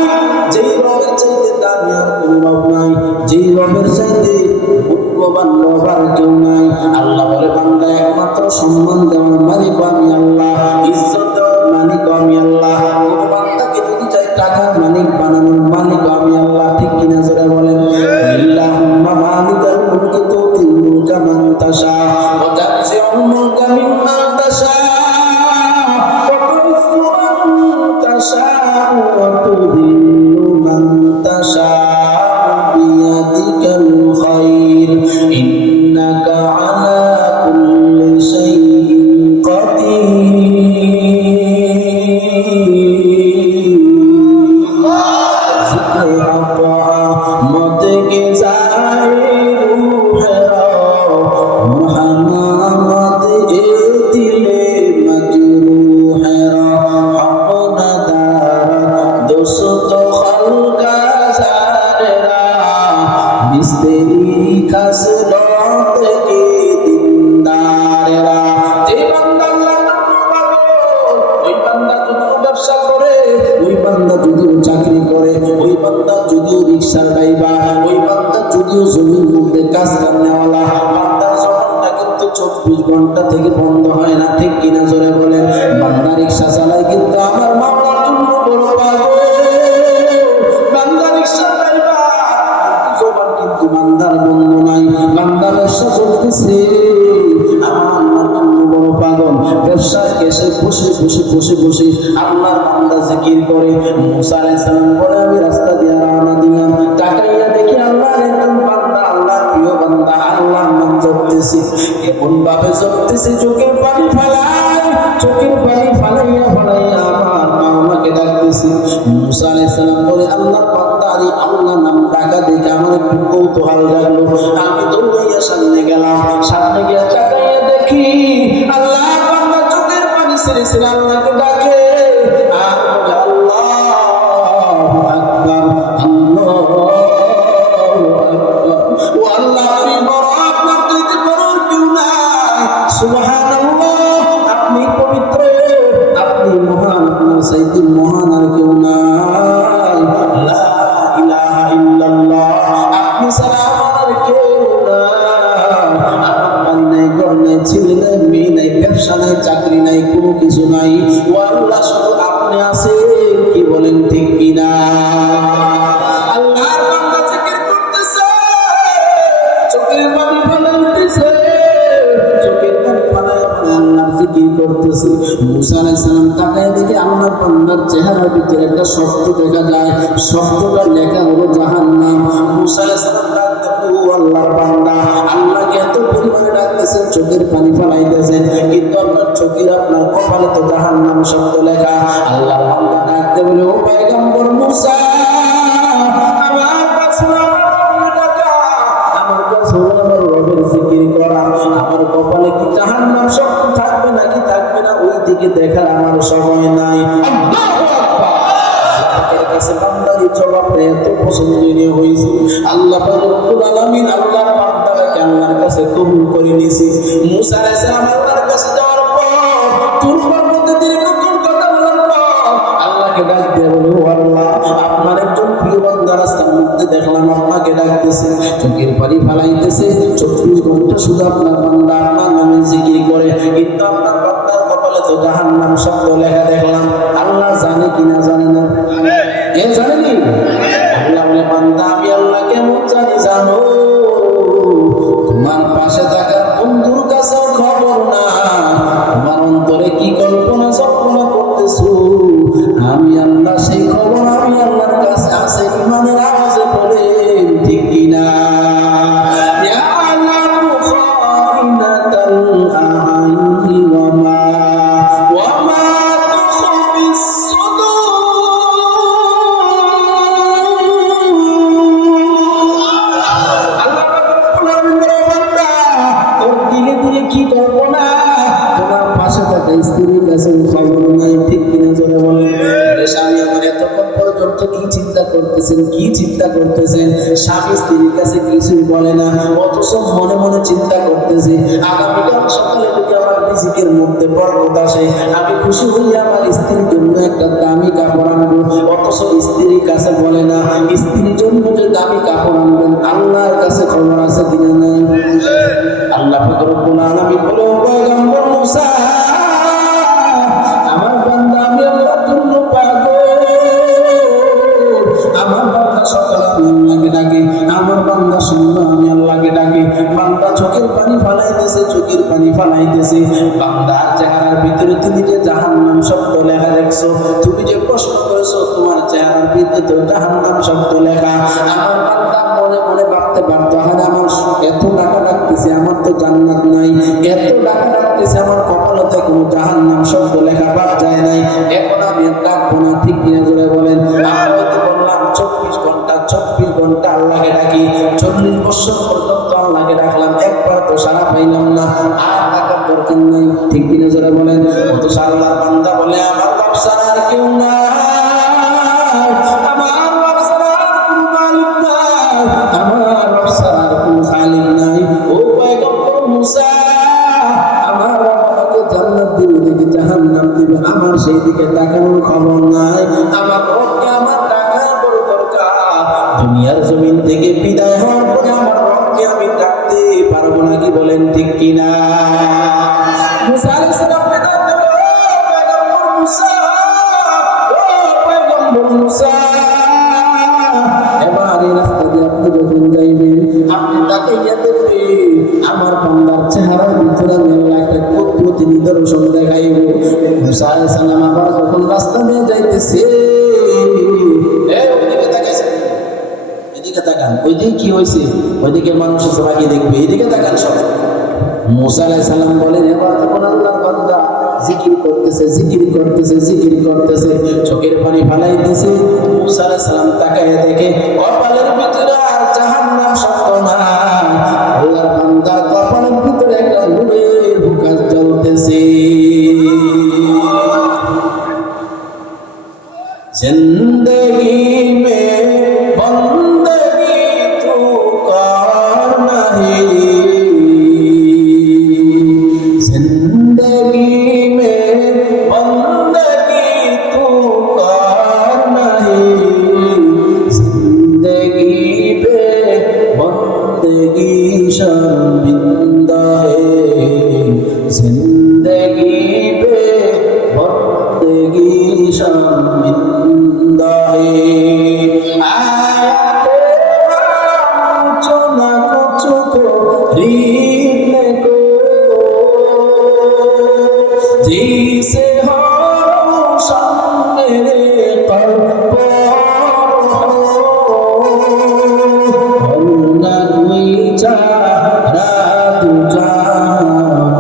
যে রবের চাইতে দামি আর কোন রব নাই, যে রবের চাইতে মূল্যবান রব আর কেউ নাই। আল্লাহ বলে, বান্দা একমাত্র সম্মান দেওয়ার মালিক আমি আল্লাহ, ইজ্জত দেওয়ার মালিক আমি আল্লাহ। কোন বান্দাকে যদি চাই টাকার মালিক বানানোর মালিক আমি আল্লাহ। ঠিক কিনা জোরে বলেন? আল্লাহুম্মা মালিকাল মুলকি তুতিল মুলকা মান তাশা ওয়া তানজিউল মুলকা মিম্মান তাশা ওয়া তুইজ্জু মান তাশা ওয়া তুযিল্লু মান তাশা বিয়াদিকাল খায়র ইন্নাকা আলা কুল্লি শাইইন কাদির। চাকরি করে, ওই বান্দা যদিও রিক্সার ড্রাইভার, ওই বান্দা যদিও জমির মধ্যে কাজ করনেওয়ালা, বান্দার জবানটা কিন্তু 24 ঘন্টা থেকে বন্ধ হয় না। ঠিক কিনা জোরে বলেন? বান্দা রিক্সা চালায় কিন্তু আমার মাওলার জন্য বড় পাগল। বান্দা রিক্সার ড্রাইভার, জবান কিন্তু বান্দার বন্ধ নাই। বান্দা ব্যবসা করতেছে, আমার আল্লাহর জন্য বড় পাগল। ব্যবসায় এসে বসে আল্লাহর বান্দা জিকির করে। মুসা আলাইহিস সালাম বলে, আমি রাস্তা দিয়ে রওনা দিলাম, তাকাইয়া দেখি আল্লাহর একজন বান্দা, আল্লাহর প্রিয় বান্দা, আল্লাহর নাম জপতেছে। এমন ভাবে জপতেছে, চোখের পানি ফালাইয়া আমার মাওলাকে ডাকতেছে। মুসা আলাইহিস সালাম বলে, আল্লাহর বান্দা আল্লাহ নাম ডাকা দেখে আমার একটু কৌতূহল জাগলো। আমি দৌড়াইয়া সামনে গেলাম, সামনে গিয়ে তাকাইয়া দেখি আল্লাহর বান্দা চোখের পানি ছেড়েছে, আল্লাহকে ডাকে আর বলে, আল্লাহু আকবার, আল্লাহু আকবার। ও আল্লাহ, আপনি বড়, আপনার চাইতে বড় কেউ নাই। সুবহানাল্লাহ, আপনি পবিত্র, আপনি মহান, আপনার চাইতে মহান আর কেউ নাই। লা ইলাহা ইল্লাল্লাহ, আপনি ছাড়া আমার কেউ নাই। আমার বাড়ি নাই, ঘর নাই, ছেলে নাই, মেয়ে নাই, ব্যবসা নাই, চাকরি নাই, কোনো কিছু নাই। ও আল্লাহ, শুধু আপনি আছেন। কি বলেন? ঠিক কিনা? আল্লাহর বান্দা জিকির করতেছে, চোখের পানি ফেলাইতেছে, আল্লাহর জিকির করতেছে। মুসা আলাইহিস সালাম তাকায় দেখে আল্লাহর বান্দার চেহারার ভিতরে একটা শব্দ দেখা যায়। শব্দটার লেখা হলো জাহান্নাম। মুসা আলাইহিস সালাম ডাকতেছে, ও আল্লাহর বান্দা, আল্লাহকে এত পরিমাণে ডাকতেছেন, চোখের পানি ফেলাইতেছেন, কিন্তু আপনার চোখের, আপনার কপালে তো জাহান্নাম শব্দ লেখা। আল্লাহর বান্দা ডাকতে বলে, ও পয়গম্বর মুসা, আমার কাছে আমার রবের জিকির করা, আমার কপালে কি জাহান্নাম শব্দ থাকবে নাকি থাকবে না, ওই দিকে দেখার আমার সময় নাই। আল্লাহু আকবার। আল্লাহর কাছে বান্দার জবাবটা এত পছন্দনীয় হয়েছে, আল্লাহ পাক রব্বুল আলামিন আল্লাহর বান্দাকে আল্লাহর কাছে কবুল করে নিয়েছে। মুসা আলাইহিস সালাম আল্লাহর কাছে যাওয়ার পর, তুরবার মধ্যে দীর্ঘক্ষণ কথা বলার পর আল্লাহকে ডাক দিয়ে বলে, ও আল্লাহ, আপনার একজন প্রিয় বান্দা রাস্তার মধ্যে দেখলাম আপনাকে ডাকতেছে, চোখের পানি ফালাইতেছে, 24 ঘন্টা শুধু আপনার বান্দা আপনার নামে জিকির করে, কিন্তু আপনার বান্দার কপালে তো জাহান্নাম শব্দ লেখা দেখলাম। আল্লাহ জানে কিনা জানে না? কে জানেনি? আল্লাহ বলে, বান্দা, আমি আল্লাহ কেমন জানি জানো? তোমার পাশে থাকা বন্ধুর কাছেও খবর না, তোমার অন্তরে কি কল্পনা স্বপ্ন করতেছো, আমি আল্লাহ সেই খবর আমি আল্লাহর কাছে খবর নাই, ঠিক কিনা জোরে বলেন। স্বামী আমার এতক্ষণ পর্যন্ত কি চিন্তা করতেছেন, কি চিন্তা করতেছেন? স্বামী স্ত্রীর কাছে কিছুই বলে না, অথচ মনে মনে চিন্তা করতেছে আগামীকাল সকালে যদি আমার রিজিকের মধ্যে বরকত আসে, আমি খুশি হয়ে আমার স্ত্রীর জন্য একটা দামি কাপড় আনবো। অথচ স্ত্রীর কাছে বলে না। স্ত্রীর জন্য যে দামি কাপড় আনবেন, আল্লাহর কাছে খবর আছে কিনা নাই? আল্লাহ পাক রব্বুল আলামিন বলে, ও পয়গম্বর মুসা, আমার বান্দা আমি আল্লাহর জন্য পাগল। আমার বান্দা সকালে আমি আল্লাহকে ডাকে, আমার বান্দা সন্ধ্যা আমি আল্লাহকে ডাকে। বান্দা চোখের পানি ফালাইতেছে, চোখের পানি ফালাইতেছে। বান্দার চেহারার ভিতরে তুমি যে জাহান্নাম শব্দ লেখা দেখছো, তুমি যে প্রশ্ন করেছো তোমার চেহারার ভিতরে তো জাহান্নাম শব্দ লেখা। আমার বান্দা মনে মনে ভাবতে পারতো, হ্যাঁ আমার এত টাকা ডাকতেছে, আমার তো জান্নাত নাই, এত টাকা ডাকতেছে, আমার কপালতে কোনো জাহান্নাম শব্দ লেখা পাওয়া যায় নাই, এখন আমি ডাকবো না, ঠিক কিনা জোরে বলেন। আমরা তো বললাম 24 ঘন্টা আল্লাহকে ডাকি, 40 বছর পর্যন্ত আল্লাহকে ডাকলাম, একবার তো সারা পাইলাম না, আর ডাকার দরকার নাই, ঠিক কিনা জোরে বলেন। অত আল্লাহর বান্দা বলে, আমার রব ছাড়া আর কেউ নাই, আমার রব ছাড়া আর কোনো মালিক নাই, আমার রব ছাড়া আর কোনো খালিক নাই। ও পয়গম্বর মুসা, আমার রব আমাকে জান্নাত দিবে নাকি জাহান্নাম দিবে, আমার সেই দিকে তাকানোর খবর নাই। আমার রবকে আমার টাকা বড় দরকার। দুনিয়ার জমিন থেকে বিদায় হওয়ার পরে আমার রবকে আমি ডাকতে পারবো নাকি, বলেন ঠিক কিনা? মুসা আলাইহিস সালাম ডাক দিল, পয়গম্বর মুসা, ও পয়গম্বর মুসা, এবার এই রাস্তা দিয়ে আপনি যখন যাইবেন, আপনি তাকাইয়া দেখবেন আমার বান্দার চেহারার ভিতরে আমি আল্লাহ একটা কুদরতি নিদর্শন দেখাইব। মুসা আলাইহিস সালাম আবার যখন রাস্তা দিয়ে যাইতেছে, ওইদিকে তাকাইছেন, এদিকে তাকান, ওইদিকে কি হয়েছে, ওইদিকে মানুষ সবাইকে দেখবে, এদিকে তাকান সব। মুসা আলাইহিস সালাম বলেন, এবার তখন আল্লাহর বান্দা জিকির করতেছে, জিকির করতেছে, জিকির করতেছে, চোখের পানি ফালাইতেছে। মুসা আলাইহিস সালাম তাকায় দেখে কপালের ভিতরে আর জাহান্নাম শব্দ নাই, আল্লাহর বান্দার কপালের ভিতরে একটা নূরের হুকাস জ্বলতেছে। জিন্দেগি মে বন্দগি তু কর নাহি, জিন্দেগি মে বন্দগি তু কর নাহি, জিন্দেগি বে বন্দগি শর্মিন্দা হে, জিন্দেগি বে বন্দগি শর্মিন্দা হে। आया चुना कुछ को रीतने को, जिसे हो मेरे कल्ब ना कोई चारा तुझा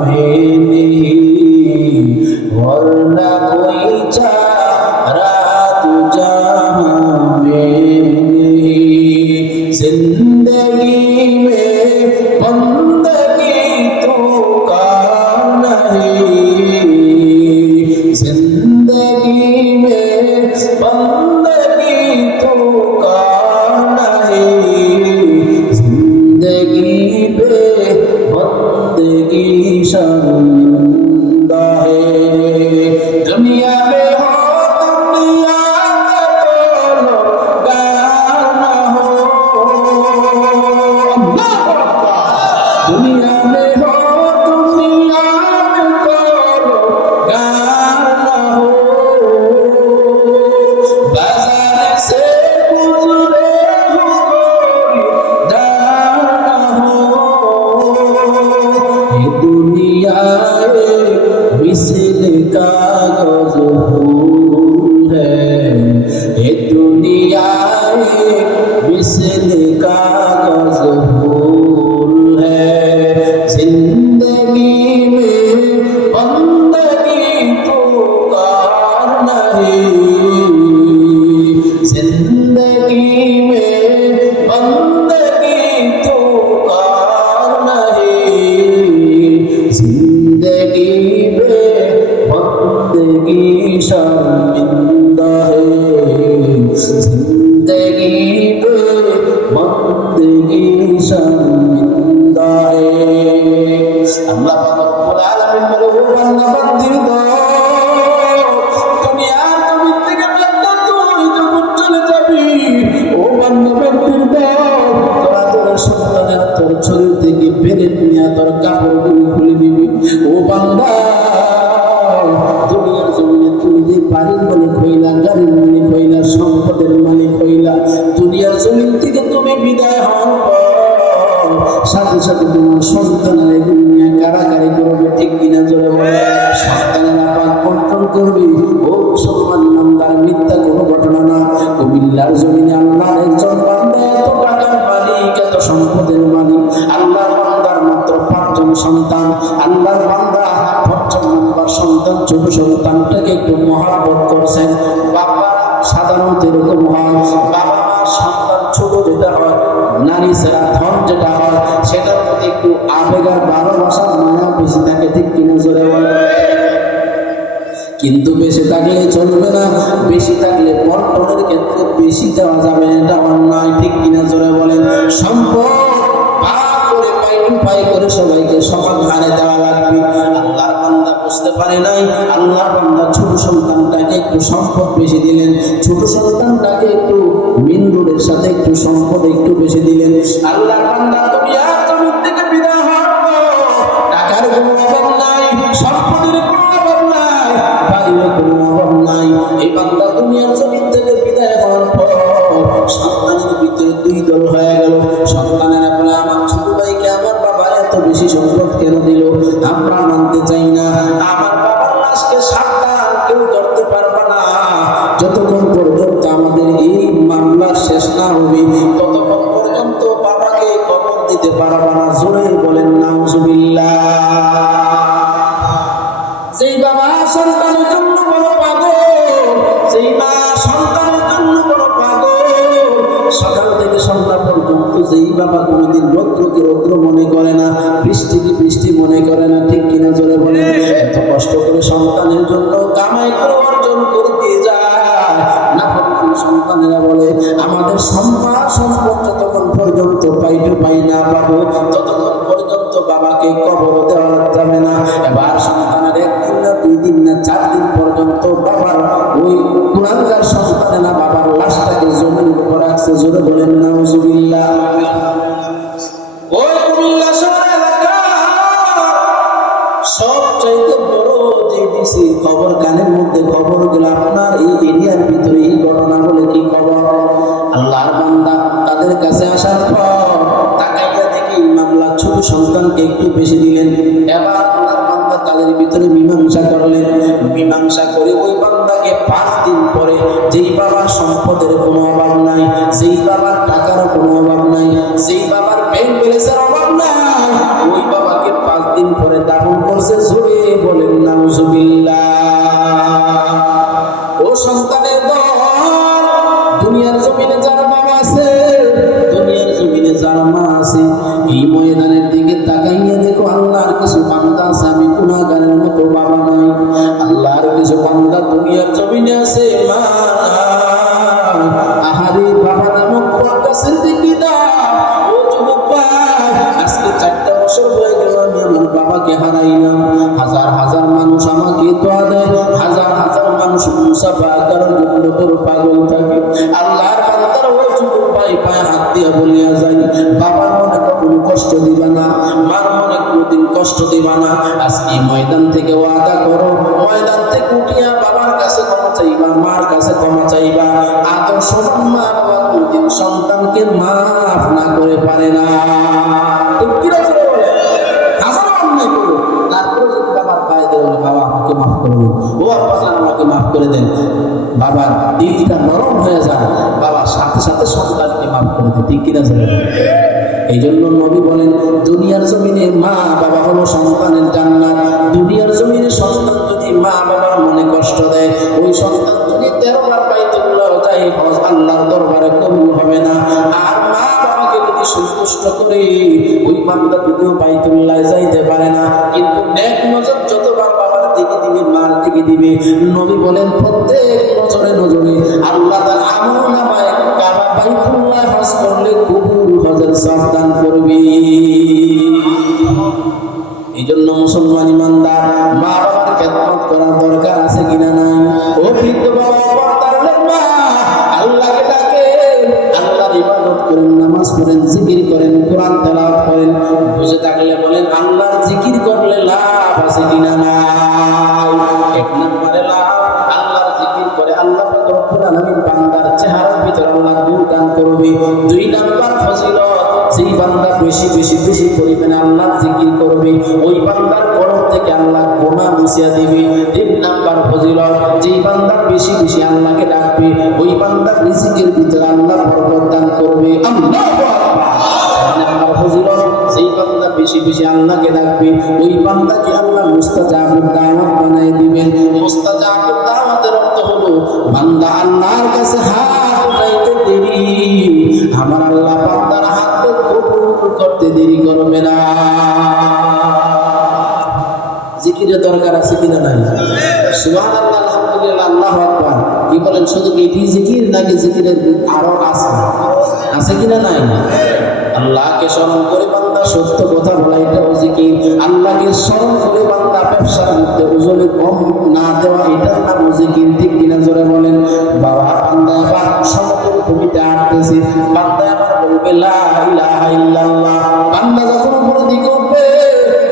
में नहीं, वरना कोई चारा तुझा जिंदगी में बंदगी तो का नहीं, जिंदगी में बंदगी तो का नहीं, जिंदगी में बंदगी शर्मिंदा है। दुनिया में हो दुनिया दुनिया में हो दुनिया में करो गाना हो, बाजार से गुजरे हो कोई दाना हो, ये दुनिया एक मिसल कागज फूल है, ये दुनिया एक मिसल कागज फूल है, जिंदगी में बंदगी तो कार नहीं, जिंदगी में बंदगी तो कार नहीं, जिंदगी में बंदगी जिंदगी शर्मिंदा है जिंदगी पे बंदगी शर्मिंदा है अल्लाह पाक रब्बुल आलामीन বলে ও বান্দা বান্দির দল দুনিয়ার জমিন থেকে বান্দা তুই যখন চলে যাবি ও বান্দা বান্দির দল তোরা তোর সন্তানের তোর শরীর থেকে বেরে নিয়ে তোর কাপড়গুলো খুলে নিবি ও বান্দা দুনিয়ার জমিনে তুমি যে বাড়ির মালিক হইলা গাড়ির মালিক হইলা সম্পদের মালিক হইলা দুনিয়ার জমিন থেকে তুমি বিদায় হওয়ার পর সাথে সাথে তোমার সন্তানের এগুলো নিয়ে কারাকারি করবে ঠিক কিনা জোরে বলে সন্তানেরা পাক বন্টন করবে ও মুসলমান ইমানদার মিথ্যা কোনো ঘটনা না কুমিল্লার জমিনে আল্লাহর একজন বান্দা এত টাকার মালিক এত সম্পদের মালিক আল্লাহর বান্দার মাত্র 5 জন সন্তান আল্লাহর বান্দা 5 নম্বর সন্তান ছোট সন্তানটাকে একটু মহব্বত করছেন বাবা সাধারণত এরকম হয় বাবা মার সন্তান ছোট যেটা হয় নারী ছাড়া ধন যেটা হয় সেটার প্রতি একটু আবেগ আর ভালোবাসার মায়া বেশি থাকে ঠিক কিনা জোরে বলে কিন্তু বেশি থাকলে চলবে না বেশি থাকলে বন্টনের ক্ষেত্রে বেশি দেওয়া যাবে না এটা অন্যায় ঠিক কিনা জোরে বলেন সম্পদ ভাগ করে পাই করে সবাইকে সমান হারে দেওয়া লাগবে আল্লাহর বান্দা বুঝতে পারে নাই আল্লাহর বান্দা ছোট সন্তানটাকে একটু সম্পদ বেশি দিলেন ছোট সন্তানটাকে একটু মেন রোডের সাথে একটু সম্পদ একটু বেশি দিলেন আল্লাহর বান্দা দুনিয়ার জমিন থেকে বিদায় হওয়ার পর টাকার কোনো অভাব নাই সম্পদের কোনো অভাব নাই বাড়ির কোনো অভাব নাই এই বান্দা দুনিয়ার জমিন থেকে বিদায় হওয়ার পর সন্তানের ভিতরে 2 দল হয়ে গেল সন্তানেরা বলে আমার ছোট ভাইকে আমার বাবা এত বেশি সম্পদ কেন দিল আমরা মানতে চাই না আমার বাবার লাশকে সাবধান কেউ ধরতে পারবে না যতক্ষণ পর্যন্ত আমাদের এই মামলা শেষ না হবে ততক্ষণ পর্যন্ত বাবাকে কবর দিতে পারবে না জোরে বলেন নাউজুবিল্লাহ যেই বাবা সন্তানের জন্য বড় পাগল যেই মা সন্তানের জন্য বড় পাগল সকাল থেকে সন্ধ্যা পর্যন্ত যেই বাবা কোনোদিন রৌদ্রকে রৌদ্র মনে করে না বৃষ্টিকে বৃষ্টি মনে করে না ঠিক কিনা জোরে বলে এত কষ্ট করে সন্তানের জন্য কামাই করে অর্জন করে দিয়ে যায় না সন্তানেরা বলে আমাদের সম্পদ যতক্ষণ পর্যন্ত পাই না পাবো ততক্ষণ পর্যন্ত বাবাকে কবর দেওয়া যাবে না এবার সন্তানের 1 দিন না 2 দিন না 4 দিন পর্যন্ত বাবার ওই কুলাঙ্গার সন্তানেরা বাবার লাশটাকে জমির উপর রাখছে জোরে বলেন নাউজুবিল্লাহ ওই কুমিল্লা শহর এলাকা সবচাইতে বড় যে দিছি খবর কানের মধ্যে খবরগুলো আপনার এই এরিয়ার ভিতরে এই ঘটনা বলে কি খবর আল্লাহর বান্দা তাদের কাছে আসার পর তাকাইয়া দেখি মামলা ছোট সন্তানকে একটু বেশি দিলেন এবার আল্লাহর বান্দা তাদের ভিতরে মীমাংসা করলেন মীমাংসা করে ওই বান্দাকে 5 দিন পরে যেই বাবার সম্পদের কোনো অভাব নাই যেই বাবার টাকার কোনো অভাব নাই যেই বাবার ব্যাংক ব্যালেন্সের অভাব নাই ওই বাবাকে 5 দিন পরে দাফন করছে জোরে বলেন নাউজুবিল্লাহ ও সন্তানের দল দুনিয়ার জমিনে যার বাবা আছে দুনিয়ার জমিনে যার মা আছে এই ময়দানের দিকে তাকাইয়া দেখো আল্লাহর কিছু বান্দা আছে আমি গুনাহগারের মতো বাবা নাই আল্লাহর কিছু বান্দা দুনিয়ার জমিনে আছে মা আহারে বাবা নামক পর্দাসের দিকে দাও ও যুবক ভাই আজকে 4টা বছর হয়ে গেল আমি আমার বাবাকে হারাইলাম হাজার হাজার মানুষ আমাকে দোয়া দেয় হাজার হাজার মানুষ মুসাফা করার জন্য তোর পাগল থাকে আল্লাহর বান্দার ও যুবক ভাই পায়ে হাত দিয়ে বলিয়া যায় বাবার মনে কখনো কষ্ট দিবা না মার মনে কোনোদিন কষ্ট দিবা না আজকে ময়দান থেকে ওয়াদা করো ময়দান থেকে উঠিয়া বাবার কাছে ক্ষমা চাইবা মার কাছে ক্ষমা চাইবা আদর্শ মা বাবা কোনোদিন সন্তানকে মাফ না করে পারে না ঠিক কি বলে হাজার অন্যায় করো তারপরে যদি বাবার পায়ে দিয়ে বাবা আমাকে মাফ করে দিন ও আব্বাজান আমাকে মাফ করে দেন বাবার দিলটা নরম হয়ে যায় বাবা সাথে সাথে সন্তানকে মাফ করে দেয় ঠিক কিনা জানেন এই জন্য নবী বলেন দুনিয়ার জমিনে মা বাবা হলো সন্তানের জান্নাত দুনিয়ার জমিনে সন্তান যদি মা বাবার মনে কষ্ট দেয় ওই সন্তান যদি 13 বার বাইতুল্লাহ যায় হজ আল্লাহর দরবারে কবুল হবে না আর মা বাবাকে যদি সন্তুষ্ট করে ওই বান্দা যদিও বাইতুল্লাহ যাইতে পারে না কিন্তু নেক নজর যতবার বাবার দিকে দিবে মার দিকে দিবে নবী বলেন প্রত্যেক নজরে নজরে আল্লাহ তার আমলনামায় কাবা বাইতুল্লাহ হজ করলে কবুল হজের সওয়াব দান করবে। এই জন্য মুসলমান ইমানদার মা বাবার খেদমত করার দরকার আছে কিনা নাই? ও বৃদ্ধ বাবা, মা আল্লাহকে ডাকে, আল্লাহর ইবাদত করেন, নামাজ পড়েন, জিকির করেন, কোরআন তেলাওয়াত করেন। বুঝে থাকলে বলেন আল্লাহর জিকির করলে লাভ আছে কিনা নাই? এক নম্বরে লাভ, আল্লাহর জিকির করে আল্লাহ পাক রব্বুল আলামিন বান্দার চেহারার ভিতর আল্লাহ নূর দান করবে। দুই নাম্বার ফজিলত, যেই বান্দা বেশি বেশি বেশি পরিমাণে আল্লাহর জিকির করবে ওই বান্দার কলব থেকে আল্লাহ গুনাহ মুছিয়ে দিবে। তিন নাম্বার ফজিলত, যেই বান্দা বেশি বেশি আল্লাহকে ডাকবে ওই বান্দার রিজিকের ভিতর আল্লাহ বরকত দান করবে। আল্লাহু আকবার। চার নাম্বার ফজিলত, যেই বান্দা বেশি বেশি আল্লাহকে ডাকবে ওই বান্দাকে আল্লাহ মুস্তাজাবুদ দাওয়াত বানায় দিবেন। মুস্তাজাবুদ দাওয়াতের অর্থ হলো বান্দা আল্লাহর কাছে হাত উঠাইতে দেরি, আমার আল্লাহ বান্দার হাতকে কবুল করতে দেরি করবে না। জিকিরের দরকার আছে কিনা নাই? সুবহানাল্লাহ, আলহামদুলিল্লাহ, আল্লাহু আকবার। কি বলেন শুধু এটি জিকির নাকি জিকিরের আরো আছে কিনা নাই? আল্লাহকে স্মরণ করে বান্দা সত্য কথা বলা, এটাও জিকির। আল্লাহকে স্মরণ করে বান্দা ব্যবসার মধ্যে ওজনে কম না দেওয়া, এটার নাম জিকির। ঠিক কিনা জোরে বলেন। বাবা বান্দা এবার সমতল ভূমিতে হাঁটতেছে, বান্দা এবার বলবে লা ইলাহা ইল্লাল্লাহ। বান্দা যখন উপরের দিকে উঠবে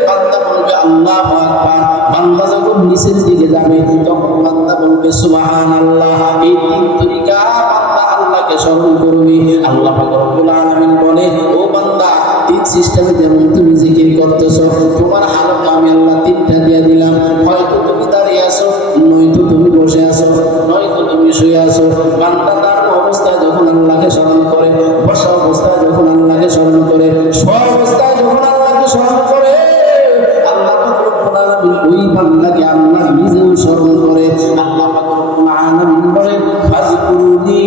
বান্দা বলবে আল্লাহু আকবার। বান্দা যখন নিচের দিকে যাবে তখন বান্দা বলবে সুবহানাল্লাহ। এই তিন তরিকা বান্দা আল্লাহকে স্মরণ করবে। আল্লাহ পাক রব্বুল আলামিন বলে, ও বান্দা তিন সিস্টেমে যেমন তুমি জিকির করতেছো, তোমার হালত আমি আল্লাহ তিনটা দিয়ে দিলাম। হয়তো তুমি দাঁড়িয়ে আছো, নয়তো তুমি বসে আছো, নয়তো তুমি শুয়ে আছো। বান্দা তার অবস্থায় যখন আল্লাহকে স্মরণ করে, বসা অবস্থায় যখন আল্লাহকে স্মরণ করে, শোয়া অবস্থায় যখন আল্লাহকে স্মরণ করে, আল্লাহ পাক রব্বুল আলামিন ওই বান্দাকে আল্লাহ নিজেও স্মরণ করে। আল্লাহ পাক রব্বুল আলামিন বলে ফাযকুরুনি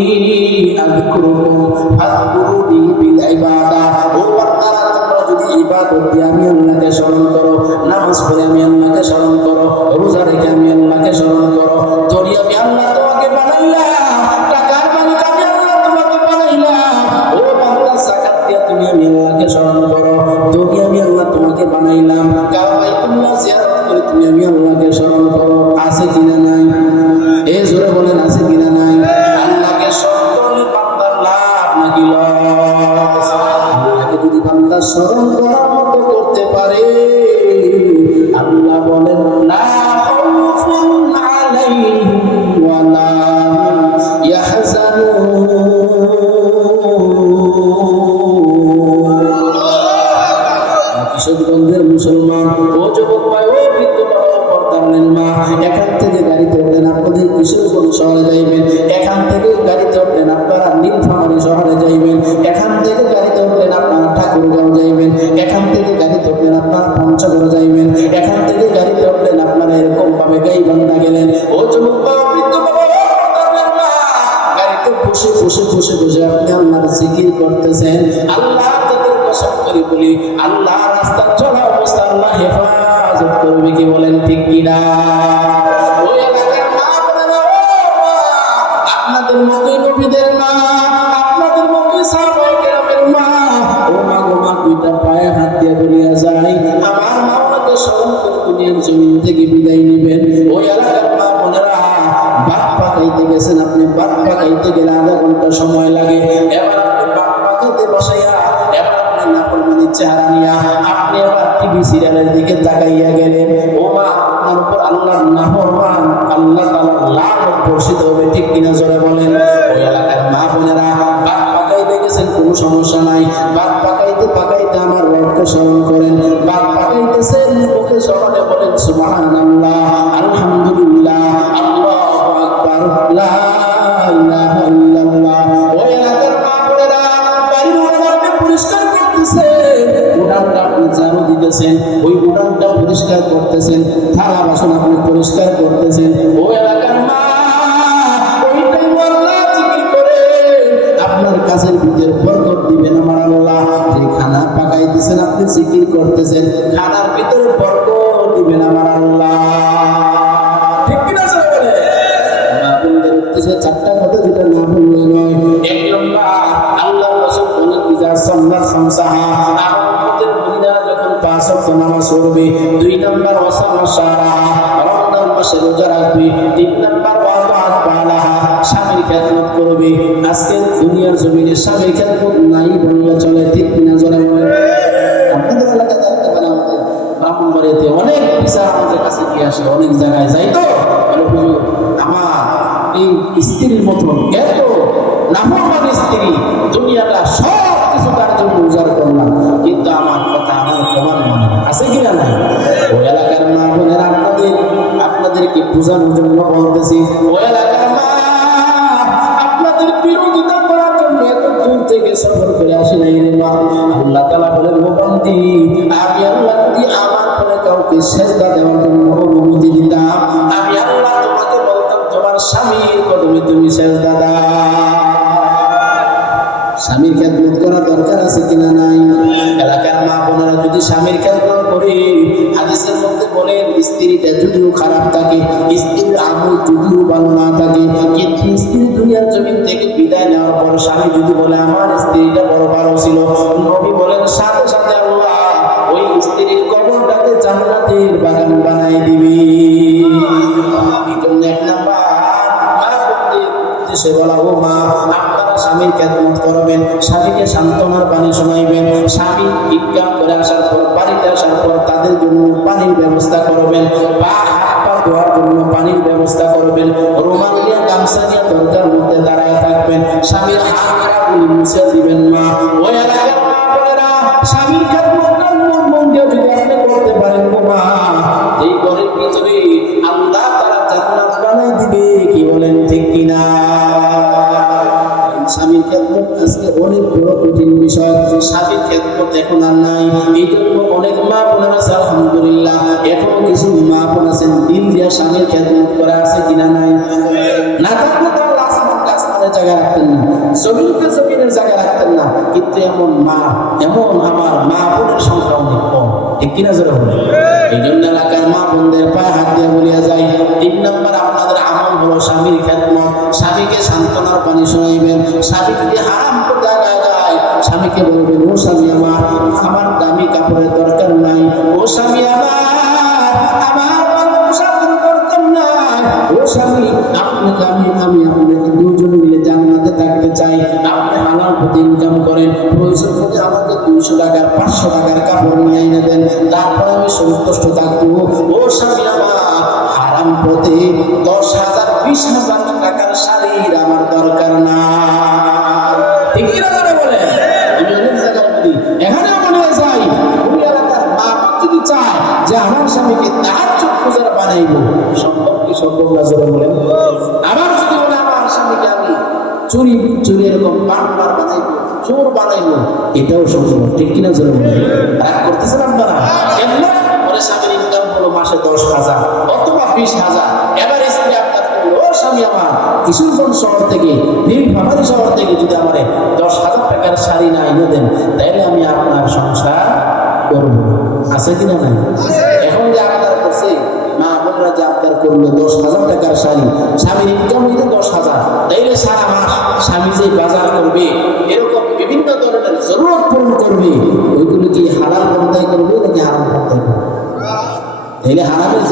আযকুরুকুম ফাযকুরুনি বিল ইবাদাহ। ও বান্দারা, তোমরা যদি ইবাদত দিয়ে আমি আল্লাহকে স্মরণ করো, নামাজ পড়ে আমি আল্লাহকে স্মরণ করো, রোজা রেখে আমি আল্লাহকে স্মরণ করো, ধরি আমি আল্লাহ তোমাকে বানাইলাম, টাকার মালিক আমি আল্লাহ তোমাকে বানাইলাম। ও বান্দা, যাকাত দিয়ে তুমি আমি আল্লাহকে স্মরণ করো, ধরি আমি আল্লাহ তোমাকে বানাইলাম। কাবা বাইতুল্লাহ জিয়ারত করে তুমি আমি আল্লাহকে স্মরণ করো। আছে কিনা নাই? এই জোরে বলেন আছে কিনা নাই? আল্লাহকে স্মরণ করলে বান্দার লাভ নাকি লস? আল্লাহকে যদি বান্দা স্মরণ করার মতো করতে পারে, আল্লাহ বলেন লা খাউফুন আলাইহিম ওয়া লা হুম ইয়াহজানুন। কিশোরগঞ্জের মুসলমান, ও যুবক ভাই, ও বৃদ্ধ বাবা, পর্দার মা, এখান থেকে গাড়িতে উঠলেন আপনাদের কিশোরগঞ্জ শহরে যাইবেন, এখান থেকে গাড়িতে উঠলেন আপনারা নীলফামারী শহরে যাইবেন, এখান থেকে গাড়িতে উঠলেন আপনারা ঠাকুরগাঁও যাইবেন, এখান থেকে গাড়িতে উঠলেন আপনারা পঞ্চগড় যাইবেন, এখান থেকে গাড়িতে উঠলেন আপনারা এরকম ভাবে গাইবান্ধা গেলেন। ও যুবক বাবা, বৃদ্ধ বাবা, গাড়িতে বসে বসে বসে বসে আপনি আল্লাহর জিকির করতেছেন। আল্লাহ তাদের কসম করে বলি, আল্লাহ রাস্তা চলা অবস্থা আল্লাহ হেফাজত করবে। কি বলেন ঠিক কিনা? ওই এলাকার মা বোনেরা, আপনাদের মতোই নবীদের মা, আপনাদের মতোই সাহাবায়ে কেরামের মা, ও মা গো মা, দুইটা পায়ে হাত দিয়ে বলিয়া যায় আমার মা ওনাকে স্মরণ করে দুনিয়ার জমিন থেকে বিদায় নেবেন। ওই এলাকার মা বোনেরা, বাদ পাকাইতে গেছেন, আপনি বাদ পাকাইতে গেলে আধা ঘন্টা সময় লাগে। এবার আপনি বাদ পাকাইতে বসাইয়া এবার আপনি নাফরমানির চেহারা নিয়া আপনি এবার টিভি সিরিয়ালের দিকে তাকাইয়া গেলেন। ও মা, আপনার উপর আল্লাহর নাফরমান আল্লাহ তাআলার লানত বর্ষিত হবে। ঠিক কিনা জোরে বলেন। ওই এলাকার মা বোনেরা, বাদ পাকাইতে গেছেন, কোনো সমস্যা নাই। বাদ পাকাইতে পাকাইতে আমার রবকে স্মরণ করেন। বাদ পাকাইতেছেন, মুখে স্মরণে বলেন সুবহানাল্লাহ, আলহামদুলিল্লাহ, আল্লাহু আকবার, লা ইলাহা ইল্লাল্লাহ। ওই এলাকার মা বোনেরা, বাড়ির উঠানটা পরিষ্কার করতেছেন, উঠানটা আপনি ঝাড়ু দিতেছেন, ওই উঠানটা পরিষ্কার করতেছেন, থালা বাসন আপনি পরিষ্কার করতেছেন। ওই এলাকার মা, ওইটাই আল্লাহ জিকির করে আপনার কাছের ভিতরে বরকত দিবেন আমার আল্লাহ। যে খানা পাকাইতেছেন আপনি জিকির করতেছেন, খানার ভিতরে বরকত দিবেন আমার আল্লাহ। ঠিক কিনা? দুনিয়ার জমিনে স্বামীর খেদমত নাই বললে চলে, ঠিক কিনা জোরে বলে? আপনাদের এলাকায় দেখতে পারে আমাদের ব্রাহ্মণবাড়িতে অনেক বিচার আমাদের কাছে নিয়ে আসে, অনেক জায়গায় যাই তো বলে, হুজুর আমার এই স্ত্রীর মতন এত নাফরমান স্ত্রী, দুনিয়াটা সব কিছু তার জন্য উজাড় করলাম, কিন্তু আমার কথা আমার তোমার মনে আছে কিনা নাই? ওই এলাকার মা বোনেরা আপনাদেরকে বোঝানোর জন্য বলতেছি, ওই এলাকার মা আপনাদের বিরোধিতা করার জন্য এত দূর থেকে সফর করে আসে নাই রে মা। আল্লাহ তাআলা বলেন, ও বান্দি, আমি আল্লাহ যদি আমার পরে কাউকে সেজদা দেওয়ার জন্য অনুমতি দিতাম, আমি আল্লাহ তোমাকে বলতাম তোমার স্বামীর কদমে তুমি সেজদা দাও। স্বামীর খেদমত করার দরকার আছে কিনা নাই? এলাকার মা বোনেরা যদি স্বামীর খেদমত করে, হাদিসের মধ্যে বলেন স্ত্রীটা যদিও খারাপ থাকে, স্ত্রীর আমল যদিও ভালো না থাকে, কিন্তু স্ত্রী দুনিয়ার জমিন থেকে বিদায় নেওয়ার পর স্বামী যদি বলে আমার স্ত্রীটা বড় ভালো ছিল, নবী বলেন সাথে সাথে আল্লাহ ওই স্ত্রীর কবরটাকে জান্নাতের বাগান বানাই দিবে। এই জন্য এক নাম্বার সে বলা, ও মা আপনারা স্বামীর খেদমত করবেন, স্বামীকে সান্ত্বনার বাণী শোনাইবেন, স্বামী ইনকাম করে আসার পর বাড়িতে আসার পর তাদের জন্য পানির ব্যবস্থা করবেন, বা হাত পা ধোয়ার জন্য পানির ব্যবস্থা করবেন, রুমাল দিয়ে গামছা নিয়ে দরজার মধ্যে দাঁড়ায় থাকবেন, স্বামীর হাত পাগুলি মুছে দিবেন। মা ওই এলাকার মা বোনেরা স্বামীর খেদমতটা মন দিয়ে যদি আপনি করতে পারেন, গো মা এই ঘরের ভিতরে আল্লাহ তাআলা জান্নাত বানাই দিবে। কি বলেন ঠিক কিনা? স্বামীর খেদমত আজকে অনেক বড় কঠিন বিষয়, স্বামীর খেদমত এখন আর নাই। এই জন্য অনেক মা বোনেরা আছে আলহামদুলিল্লাহ, এখন কিছু মা বোন আছেন দিন দিয়া স্বামীর খেদমত করা আছে কিনা নাই? না থাকলে তো আল্লাহ আসমান আসমানের জায়গা রাখতেন না, জমিনকে জমিনের জায়গা রাখতেন না, কিন্তু এমন আমার মা বোনের সংখ্যা অনেক কম, ঠিক কিনা জোরে বলে? এই জন্য এলাকার মা বোনদের পায়ে হাত দিয়ে বলিয়া যায়, ৩ নাম্বার আপনাদের আমল হলো স্বামীর খেদমত। স্বামীকে সান্ত্বনার বাণী শোনাইবেন। স্বামী যদি হারাম করে জায়গায় যায়, স্বামীকে বলবেন, ও স্বামী আমার দামি কাপড়ের দরকার নাই, ও স্বামী আমার পোশাকের দরকার নাই, ও স্বামী আপনাকে আমি আপনাকে দুজন মিলে জান্নাতে থাকতে চাই, আপনি হালাল পথে ইনকাম করেন, প্রয়োজন হলে আমাকে 200 টাকার 500 টাকার কাপড় নিয়ে এনে দেন, তারপর আমি সন্তুষ্ট থাকবো। ও স্বামী আমার হারাম পথে 10,000 20,000 টাকার শাড়ির আমার দরকার না, ঠিক কিনা ধরে বলে? আমি অনেক জায়গায় বলি, এখানেও মনে যাই ওই এলাকার মা বাপ যদি চায় যে আমার স্বামীকে তাহাজ্জুদ পূজার বানাইবো, সম্ভব কি সম্ভব না জোরে বলেন? আবার যদি বলে আমার স্বামীকে আমি চুরি এরকম বাটপার বানাইবো, চোর বানাইবো, এটাও সম্ভব, ঠিক কিনা জোরে বলেন? রাগ করতেছেন আপনারা? কেন? পরে স্বামীর ইনকাম হলো মাসে 10,000 অথবা 20,000, এবার স্ত্রী আপনার বললো, ও স্বামী আমার কিশোরগঞ্জ শহর থেকে নীলফামারী শহর থেকে যদি আমার 10,000 টাকার শাড়ি না এনে দেন, তাইলে আমি আপনার সংসার করব না। আছে কিনা নাই? এখন যে আপনার করছে মা বোনরা যে আপনার করলো 10,000 টাকার শাড়ি, স্বামীর ইনকাম হইলে 10,000, তাইলে সারা মাস স্বামী যে বাজার করবে, এরকম বিভিন্ন ধরনের জরুরত পূরণ করবে, ওইগুলো কি হালাল পন্থায় করবে নাকি হারাম পন্থায় করবে? তাইলে হারামের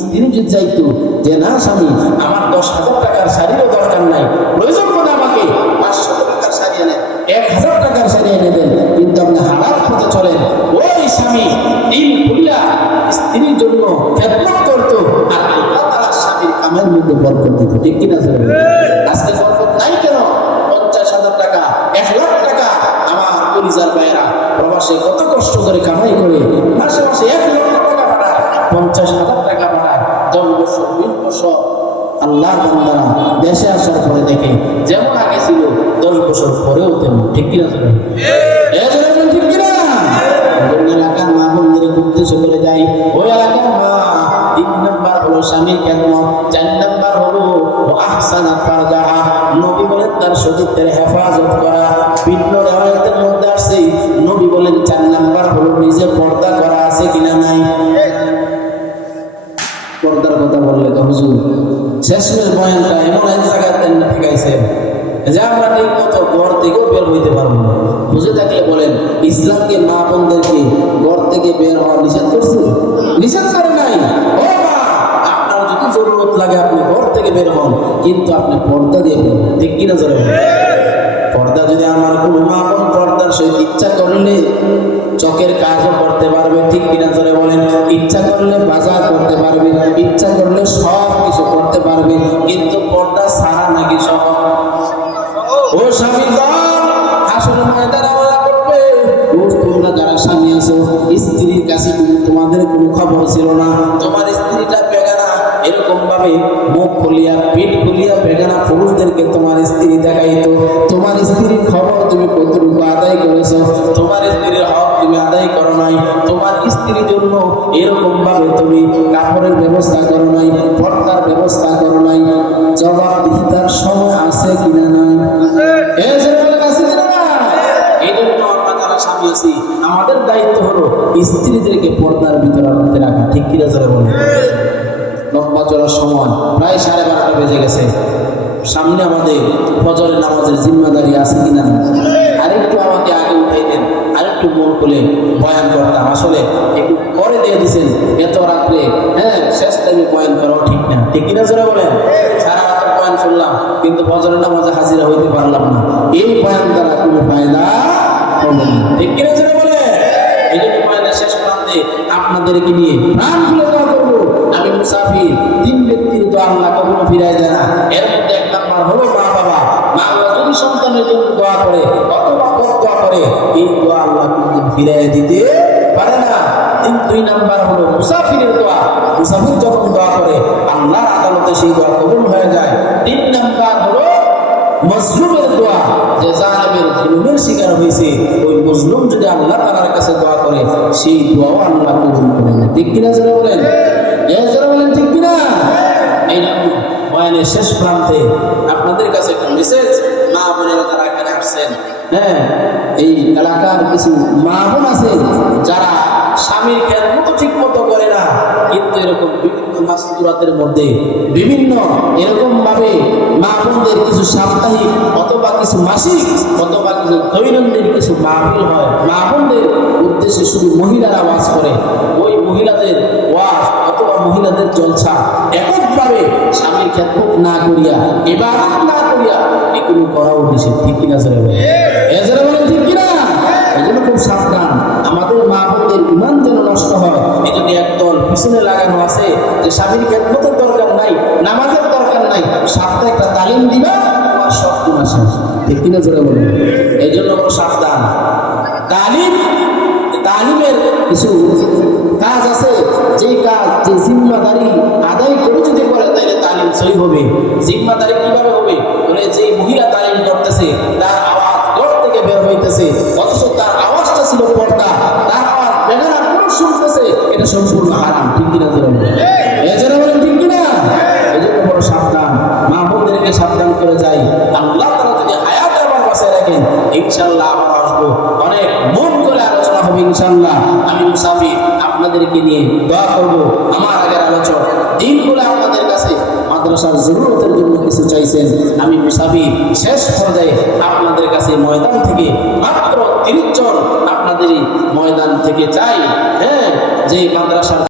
স্ত্রী যদি যাইতো যে না স্বামী আমার 10,000 টাকার শাড়িরও দরকার নাই, প্রয়োজন করে আমাকে 500 টাকার শাড়ি এনে 1,000 টাকার শাড়ি এনে দেন, কিন্তু আপনি হালাল পথে চলেন, ওই স্বামী দিন খুলিয়া স্ত্রীর জন্য খেদমত করতো, আর আল্লাহ তাআলা স্বামীর কামের মধ্যে বরকত দিত, ঠিক কিনা? আজকে বরকত নাই কেন? 50,000 টাকা 1,00,000 টাকা আমার কলিজার ভাইয়েরা প্রবাসে কত কষ্ট করে কামাই করে মাসে মাসে 1,00,000 টাকা পাঠায়, 50,000 টাকা পাঠায়, 10 বছর 20 বছর আল্লাহর বান্দারা দেশে আসার পরে দেখে যেমন আগে ছিল 10 বছর পরেও তেমন, ঠিক কিনা? ঠিক কিনা? এলাকার মা বোনদের উদ্দেশ্য করে যাই, ওই এলাকার মা 3 নাম্বার হলো স্বামীর খেদমত, 4 নাম্বার হলো আহসানা ফারজাহা, নবী বলেন তার সতীত্বের হেফাজত করা। ভিন্ন রিওয়ায়াতের মধ্যে আছে নবী বলেন 4 নাম্বার হলো নিজে পর্দা করা, আছে কিনা নাই? পর্দার কথা বললে তো হুজুর শেষমেশ বয়ানটা এমন এক জায়গায় ঠেকাইছে যে আমরা ঠিক মতো ঘর থেকেও বের হইতে পারবো না। বুঝে থাকলে বলেন, ইসলামকে মা বোনদেরকে ঘর থেকে বের হওয়া নিষেধ করছে? নিষেধ করে নাই। ও মা, আপনার যদি জরুরত লাগে আপনি ঘর থেকে বের হন, কিন্তু আপনি পর্দা দিয়ে বের হন। ঠিক কিনা জোরে বলেন? পর্দা যদি আমার কোনো মা বোন পর্দার সহিত ইচ্ছা করলে চকের কাজও করতে পারবে। ঠিক কিনা জোরে বলেন? ইচ্ছা করলে বাজার করতে পারবে, ইচ্ছা করলে সব কিছু করতে পারবে, কিন্তু পর্দা ছাড়া নাকি সব। ও স্বামীগণ, আসলে ময়দান আল্লাহ বলবে, ও তোমরা যারা স্বামী আছো, স্ত্রীর কাছে তোমাদের কোনো খবর ছিল না, তোমার স্ত্রীটা বেগানা, এরকম ভাবে মুখ খুলিয়া পিঠ খুলিয়া বেগানা পুরুষদেরকে তোমার স্ত্রী দেখাইতো। তোমার স্ত্রীর খবর তুমি কতটুকু আদায় করেছো? তোমার স্ত্রীর হক তুমি আদায় করো নাই। তোমার স্ত্রীর জন্য এরকম ভাবে তুমি কাপড়ের ব্যবস্থা করো নাই, পর্দার ব্যবস্থা করো নাই। জবাবদিহিতার সময় আছে কিনা নাই? এই জন্য আমরা যারা স্বামী আছি, আমাদের দায়িত্ব হলো স্ত্রীদেরকে পর্দার ভিতরে আনতে রাখা। ঠিক কিনা জোরে বলে? লম্বা চলার সময় প্রায় 12:30 বেজে গেছে। সামনে আমাদের ফজরের নামাজের জিম্মাদারি আছে কিনা? আরেকটু আমাকে আগে উঠাইতেন, আরেকটু মন খুলে বয়ান করতাম। আসলে একটু পরে দিয়ে দিচ্ছেন এত রাত্রে, শেষ টাইমে বয়ান করাও ঠিক না। ঠিক কিনা জোরে বলেন? সারা রাতের বয়ান শুনলাম, কিন্তু ফজরের নামাজে হাজিরা হইতে পারলাম না। এই বয়ান দ্বারা কোনো ফায়দা হবে না। ঠিক কিনা জোরে বলে? এই জন্য বয়ানের শেষ প্রান্তে আপনাদেরকে নিয়ে প্রাণ খুলে দোয়া করবো। আমি মুসাফির, 3 ব্যক্তির দোয়া আল্লাহ কখনো ফিরাই দেয় না। এর মধ্যে 1 নাম্বার হলো মা বাবা। মা বাবা যদি সন্তানের জন্য দোয়া করে অথবা দোয়া করে, এই দোয়া আল্লাহ কোনদিন ফিরাই দিতে পারে না। 2 নাম্বার হলো মুসাফিরের দোয়া। মুসাফির যখন দোয়া করে আল্লাহর আদালতে সেই দোয়া কবুল হয়ে যায়। 3 নাম্বার হলো মজলুমের দোয়া। যে জালেমের জুলুমের শিকার হয়েছে, ওই মজলুম যদি আল্লাহ তাআলার কাছে দোয়া করে, সেই দোয়াও আল্লাহ কবুল করে নেয়। ঠিক কিনা জোরে বলেন? জোরে বলেন ঠিক কিনা? এই জন্য বয়ানের শেষ প্রান্তে আপনাদের কাছে একটা মেসেজ, মা বোনেরা যারা এখানে আসছেন, এই এলাকার কিছু মা বোন আছে যারা স্বামীর খেদমত ঠিক মতো করে না, কিন্তু এরকম বিভিন্ন মাসদুরাতের মধ্যে বিভিন্ন এরকম ভাবে মা বোনদের কিছু সাপ্তাহিক অথবা কিছু মাসিক অথবা কিছু দৈনন্দিন কিছু মাহফিল হয়। মা বোনদের উদ্দেশ্যে শুধু মহিলারা ওয়াজ করে, ওই মহিলাদের ওয়াজ অথবা মহিলাদের জলসা এককভাবে স্বামীর খেদমত না করিয়া, ইবাদত না করিয়া এগুলো করা উচিত। ঠিক কিনা জোরে বলেন? জোরে বলেন ঠিক কিনা? এই জন্য খুব সাবধান, আমাদের মা বোনদের ইমান যেন নষ্ট হয়। এই জন্য একদল পিছনে লাগানো আছে যে স্বামীর খেদমতের দরকার নাই, নামাজের দরকার নাই, সপ্তাহে একটা তালিম দিবা, তোমার সব গুনাহ শেষ। ঠিক কিনা জোরে বলেন? এই জন্য বড় সাবধান। তালিমের কিছু কাজ আছে, যেই কাজ যে জিম্মাদারি আদায় করে যদি করে তাইলে তালিম সহি হবে। জিম্মাদারি কিভাবে হবে? বলে যে মহিলা তালিম করতেছে তার আওয়াজ ঘর থেকে বের হইতেছে, অথচ তার আওয়াজটা ছিল পর্দা, তার আওয়াজ বেগানা পুরুষ শুনতেছে, এটা সম্পূর্ণ হারাম। ঠিক কিনা জোরে বলেন? জোরে বলেন ঠিক কিনা? এই জন্য বড় সাবধান, মা বোনদেরকে সাবধান করে যাই। আল্লাহ তাআলা যদি হায়াত আবার বাঁচিয়ে রাখেন, ইনশাআল্লাহ আবার আসবো, অনেক মন করে আলোচনা হবে ইনশাআল্লাহ। আমি মুসাফির, আপনাদেরকে নিয়ে দোয়া করব। আমার আগের আলোচক দিনগুলো আপনাদের কাছে মাদ্রাসার জরুরতের জন্য কিছু চাইছেন। আমি মুসাফির, শেষ পর্যায়ে আপনাদের কাছে ময়দান থেকে মাত্র 30 জন আপনাদেরই ময়দান থেকে চাই, যে মাদ্রাসার